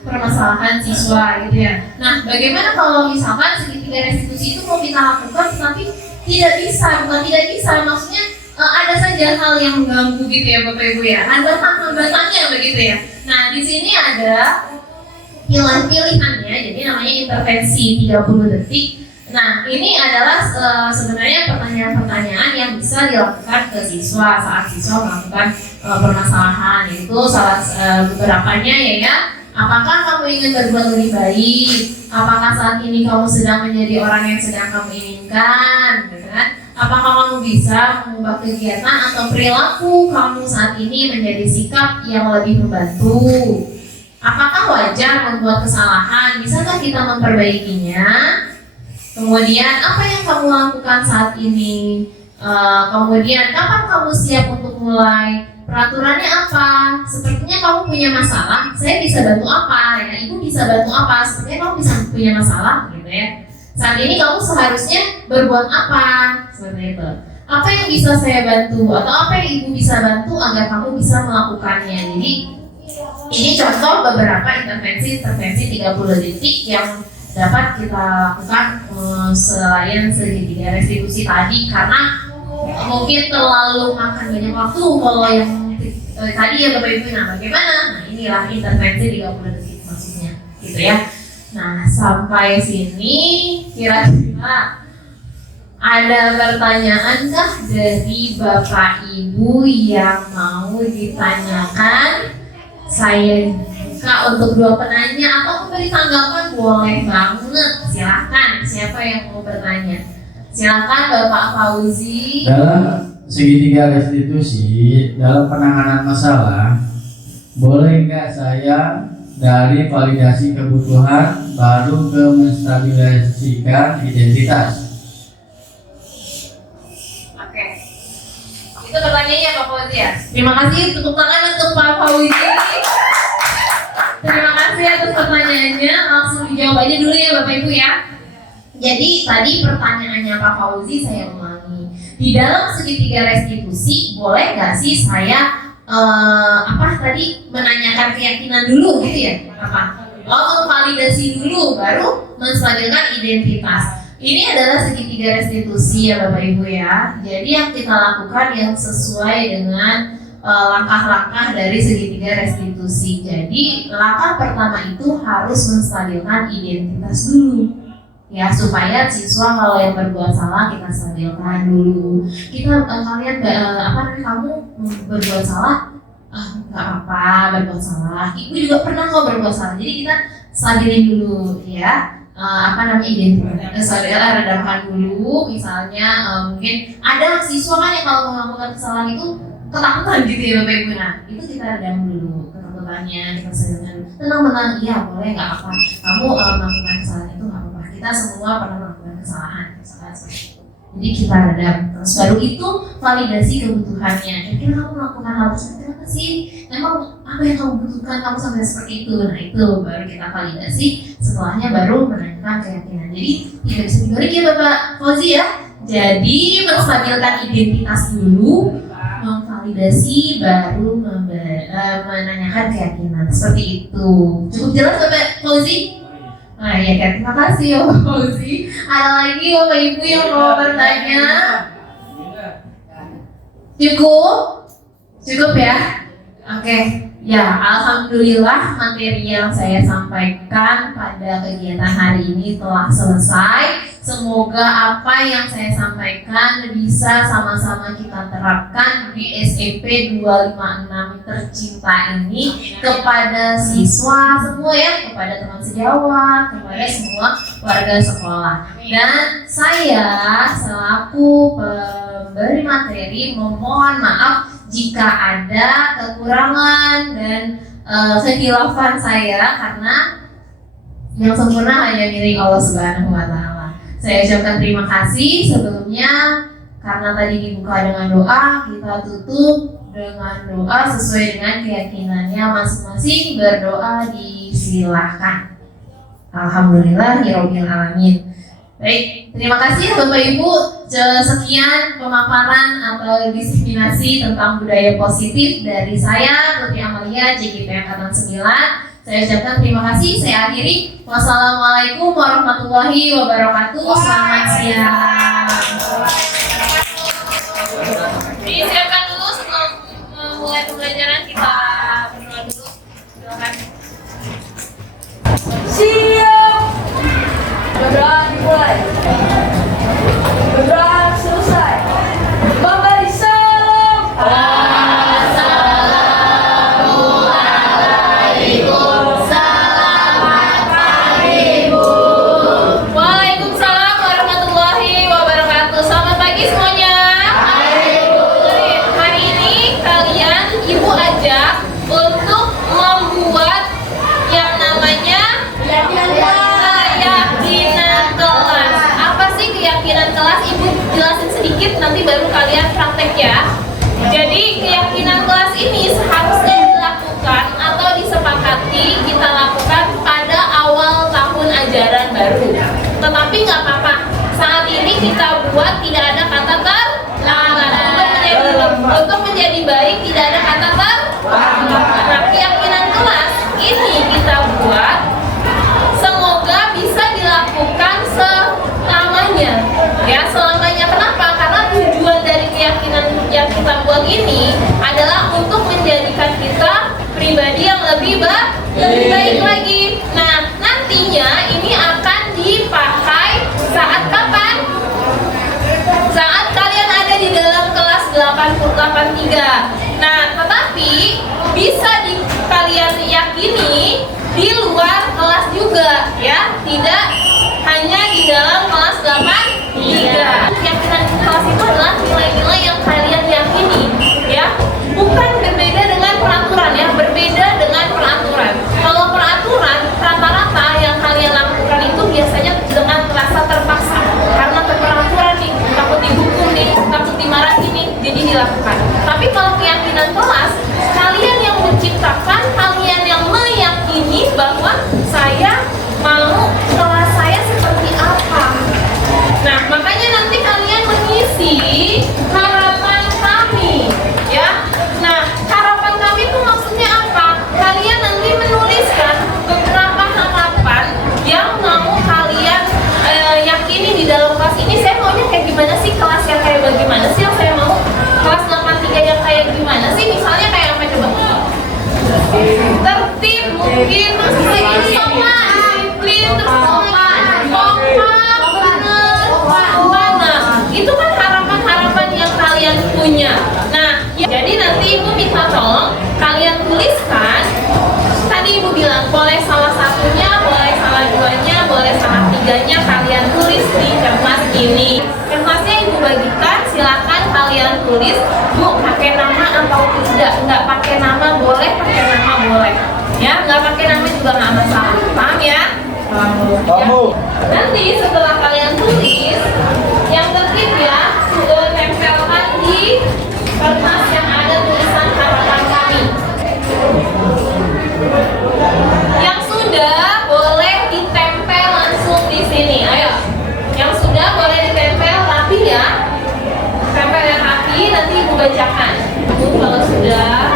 permasalahan siswa gitu ya. Nah, bagaimana kalau misalkan segitiga restitusi itu mau kita lakukan tapi tidak bisa, bukan tidak bisa, maksudnya ada saja hal yang mengganggu gitu ya Bapak Ibu ya. Hambatan-hambatannya begitu ya. Nah, di sini ada pilihan-pilihannya, jadi namanya intervensi 30 detik. Nah, ini adalah sebenarnya pertanyaan-pertanyaan yang bisa dilakukan ke siswa saat siswa melakukan permasalahan. Itu salah beberapanya ya. Apakah kamu ingin berbuat lebih baik? Apakah saat ini kamu sedang menjadi orang yang sedang kamu inginkan? Gitu kan? Apakah kamu bisa mengubah kegiatan atau perilaku kamu saat ini menjadi sikap yang lebih membantu? Apakah wajar membuat kesalahan? Bisakah kita memperbaikinya? Kemudian apa yang kamu lakukan saat ini? Kemudian kapan kamu siap untuk mulai? Peraturannya apa? Sepertinya kamu punya masalah. Saya bisa bantu apa? Ya, ibu bisa bantu apa? Sepertinya kamu bisa punya masalah, gitu ya. Saat ini kamu seharusnya berbuat apa? Seperti itu. apa yang bisa saya bantu atau apa yang ibu bisa bantu agar kamu bisa melakukannya. Jadi ini contoh beberapa intervensi 30 detik yang dapat kita lakukan selain segitiga restitusi tadi, karena mungkin terlalu makan banyak waktu kalau yang tadi ya Bapak Ibu. Nah bagaimana? Nah inilah intervensi 30 detik maksudnya gitu ya. Nah sampai sini kira-kira ada pertanyaankah dari Bapak Ibu yang mau ditanyakan? Saya buka untuk 2 penanya atau memberi tanggapan boleh banget, silakan. Siapa yang mau bertanya? Silakan Bapak Fauzi. Dalam segitiga restitusi, dalam penanganan masalah, boleh nggak saya dari validasi kebutuhan baru ke menstabilisasikan identitas? Oke. Itu pertanyaannya Pak Fauzi ya. Terima kasih, tepuk tangan untuk Pak Fauzi. Terima kasih atas pertanyaannya. Langsung dijawab aja dulu ya Bapak Ibu ya. Jadi tadi pertanyaannya Pak Fauzi saya ulangi. Di dalam segitiga restitusi boleh nggak sih saya menanyakan keyakinan dulu gitu ya? Memvalidasi dulu baru menstabilkan identitas. Ini adalah segitiga restitusi ya Bapak Ibu ya. Jadi yang kita lakukan yang sesuai dengan langkah-langkah dari segitiga restitusi. Jadi langkah pertama itu harus menstabilkan identitas dulu. Ya supaya siswa kalau yang berbuat salah kita stabilkan dulu. Kita kalian kamu berbuat salah, nggak apa berbuat salah. Ibu juga pernah kok berbuat salah. Jadi kita stabilin dulu ya. Identitas, redamkan dulu. Misalnya mungkin ada siswa kan yang kalau melakukan kesalahan itu ketakutan gitu ya Bapak Ibu. Nah itu kita redam dulu ketakutannya, kita stabilkan. Tenang, iya boleh nggak apa. Kamu melakukan kesalahan itu nggak apa. Kita semua pernah melakukan kesalahan. Jadi kita redam. Terus baru itu validasi kebutuhannya. Kira-kira kamu melakukan hal tersebut kenapa sih? Emang apa yang kamu butuhkan kamu sampai seperti itu? Nah itu baru kita validasi. Setelahnya baru menanyakan keyakinan. Jadi tidak bisa digoreng ya Bapak Fauzi ya. Jadi menstabilkan identitas dulu, memvalidasi baru menanyakan keyakinan. Seperti itu. Cukup jelas Bapak Fauzi? Nah ya kan, terima kasih ya Bapak Fauzi. Ada lagi Bapak Ibu yang mau bertanya? Cukup ya? Oke. Ya, alhamdulillah materi yang saya sampaikan pada kegiatan hari ini telah selesai. Semoga apa yang saya sampaikan bisa sama-sama kita terapkan di SEP 256 tercinta ini kepada siswa semua ya, kepada teman sejawat, kepada semua warga sekolah. Dan saya selaku pemberi materi memohon maaf jika ada kekurangan dan kekhilafan saya, karena yang sempurna hanya milik Allah Subhanahu wa Ta'ala. Saya ucapkan terima kasih sebelumnya, karena tadi dibuka dengan doa, kita tutup dengan doa sesuai dengan keyakinannya masing-masing. Berdoa disilahkan. Alhamdulillahirabbil alamin. Baik, terima kasih Bapak Ibu. Sekian pemaparan atau diseminasi tentang budaya positif dari saya, Putri Amalia, JKP Angkatan 9. Saya ucapkan terima kasih. Saya akhiri. Wassalamualaikum warahmatullahi wabarakatuh. Selamat siang. Disiapkan dulu sebelum mulai pembelajaran, kita berdoa dulu. Silakan. Siap. Berdoa dimulai. Berdoa selesai. Memberi salam. Waalaikumsalam warahmatullahi wabarakatuh. Selamat pagi semuanya. Hari ini kalian ibu ajak untuk membuat yang namanya keyakinan kelas. Apa sih keyakinan kelas? Ibu jelasin sedikit, nanti baru kalian praktek ya. Jadi keyakinan kelas ini seharusnya dilakukan atau disepakati kita lakukan pada awal tahun ajaran baru. Tetapi nggak apa-apa, saat ini kita buat tidak ada kata terlambat. lebih baik lagi. Nah, nantinya ini akan dipakai saat kapan? Saat kalian ada di dalam kelas 883. Nah, tetapi bisa kalian yakini di luar kelas juga ya, tidak hanya di dalam kelas 83. Keyakinan kelas itu adalah nilai-nilai yang kalian yakini ya, bukan berbeda dengan peraturan ya, berbeda dengan peraturan. Kalau peraturan rata-rata yang kalian lakukan itu biasanya dengan rasa terpaksa, karena peraturan nih, takut dihukum nih, takut dimarahin nih, jadi dilakukan. Tapi kalau keyakinan kelas, kalian yang menciptakan, kalian yang meyakini bahwa saya mau kelas saya seperti apa. Nah, makanya nanti kalian mengisi harapan kami ya. Nah, harapan kami itu maksudnya apa? Kalian nanti menuliskan beberapa harapan yang mau kalian yakini di dalam kelas ini. Saya maunya kayak gimana sih, kelas yang kayak bagaimana sih yang saya mau, kelas 83 yang kayak gimana sih, misalnya kayak apa coba? Tertib mungkin, terus sama disiplin, terus kompak, bener, nah itu kan harapan-harapan yang kalian punya. Nah, jadi nanti ibu minta tolong kalian tuliskan. Tadi ibu bilang boleh salah satunya, boleh salah duanya, boleh salah tiganya, kalian tulis di kertas ini. Kertasnya ibu bagikan, silakan kalian tulis. Bu, pakai nama atau tidak? Nggak pakai nama boleh, pakai nama boleh. Ya, nggak pakai nama juga nggak masalah. Paham ya? Ya. Nanti setelah kalian tulis, yang tertib ya, sudah tempelkan di kertas yang ada tulisan harapan kami. Yang sudah boleh ditempel langsung di sini. Ayo, yang sudah boleh ditempel rapi ya. Tempel yang rapi, nanti ibu bacakan. Ibu kalau sudah.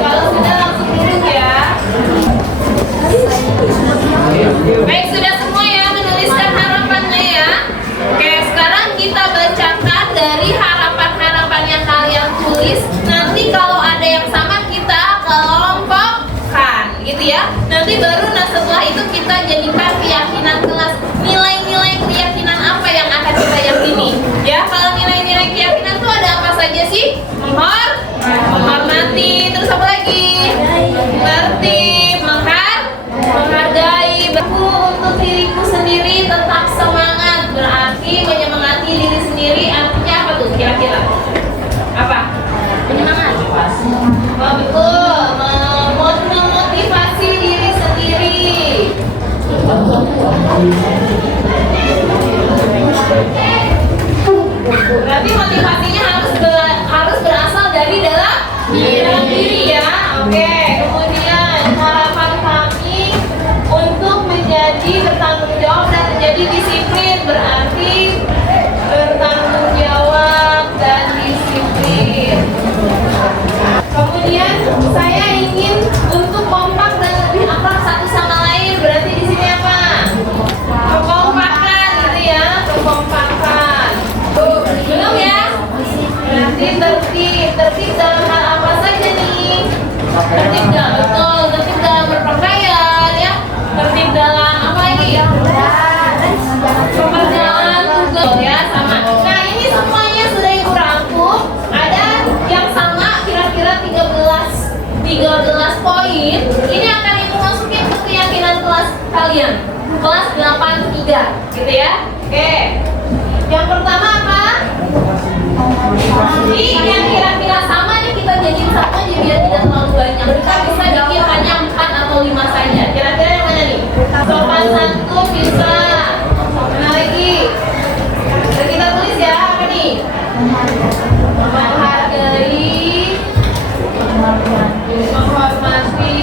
Kalau sudah langsung duduk ya. Baik, sudah semua ya menuliskan harapannya ya. Oke, sekarang kita bacakan dari harapan-harapan yang kalian tulis. Nanti kalau ada yang sama kita kelompokkan gitu ya. Nanti baru setelah itu kita jadikan keyakinan kelas. Nilai-nilai keyakinan apa yang akan kita yakini ya. Kalau nilai-nilai keyakinan itu ada apa saja sih? Menghormati, terus apa lagi? Tertib, menghargai, untuk diriku sendiri tetap semangat, berarti menyemangati diri sendiri. Artinya apa tuh kira-kira? Apa? Penyemangat. Oh betul, memotivasi diri sendiri. Berarti motivasinya harus berasal dari dalam diri ya. Oke, kemudian harapan kami untuk menjadi bertanggung jawab dan menjadi disiplin, berarti bertanggung jawab dan disiplin. Kemudian saya ingin untuk kompak dan lebih akrab satu sama lain, berarti di sini apa? Kekompakan gitu ya, kekompakan. Belum ya? Berarti tertib dalam hal apa saja nih? Tertib dalam betul, tertib dalam berpakaian ya, tertib dalam apa lagi? Pekerjaan tugas ya, sama. Nah ini semuanya sudah ibu rangkum. Ada yang sama kira-kira 13 poin. Ini akan ibu masukin ke keyakinan kelas kalian, kelas 83 gitu ya. Oke, yang pertama apa? Ini yang kira-kira sama nih, kita jadiin satu aja biar tidak terlalu banyak. Kita bisa bikin hanya 4 atau 5 saja. Kira-kira yang mana nih? Sopan santun bisa. Mana lagi? Dan kita tulis ya, apa nih? Menghargai, menghormati,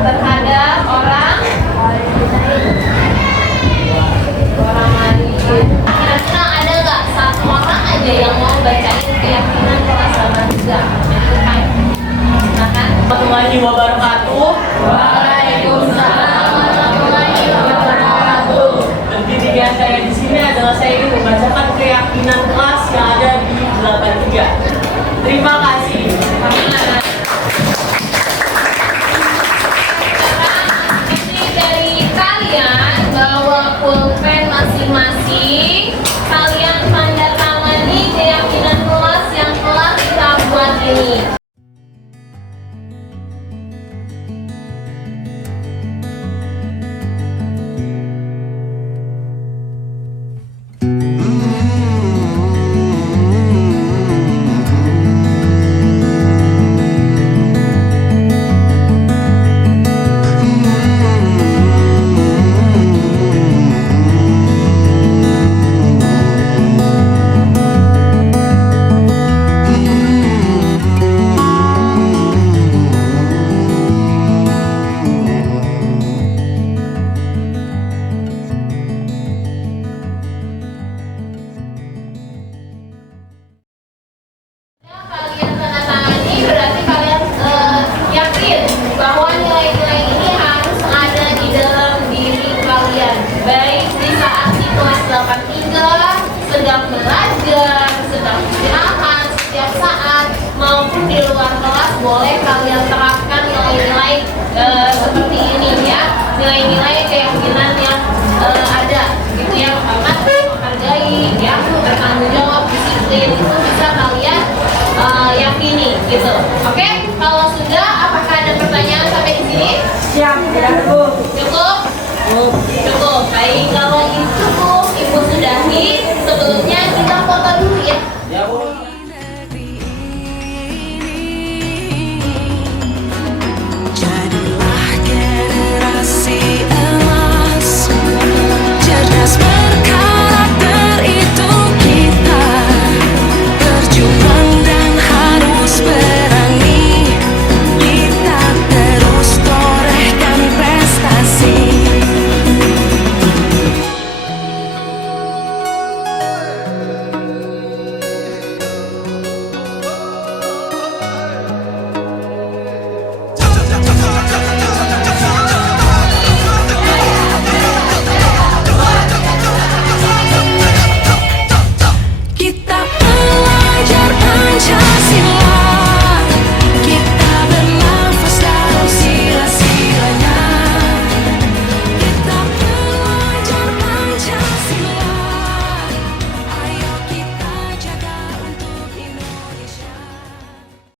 terhadap orang lain. Kira-kira ada nggak satu orang aja yang mau bacain keyakinan kelas 83? Silakan. Warahmatullahi wabarakatuh. Waalaikumsalam. pulpen masing-masing. Kalian tanda tangani keyakinan kelas yang telah kita buat ini. Kalian tanda tangani berarti kalian yakin bahwa nilai-nilai ini harus ada di dalam diri kalian, baik di saat di kelas 83 sedang belajar, sedang istirahat setiap saat, maupun di luar kelas boleh kalian terapkan nilai-nilai seperti ini ya, nilai-nilai keyakinan yang ada gitu ya, menghormati, menghargai ya, bertanggung jawab, disiplin, itu bisa kalian yakini gitu.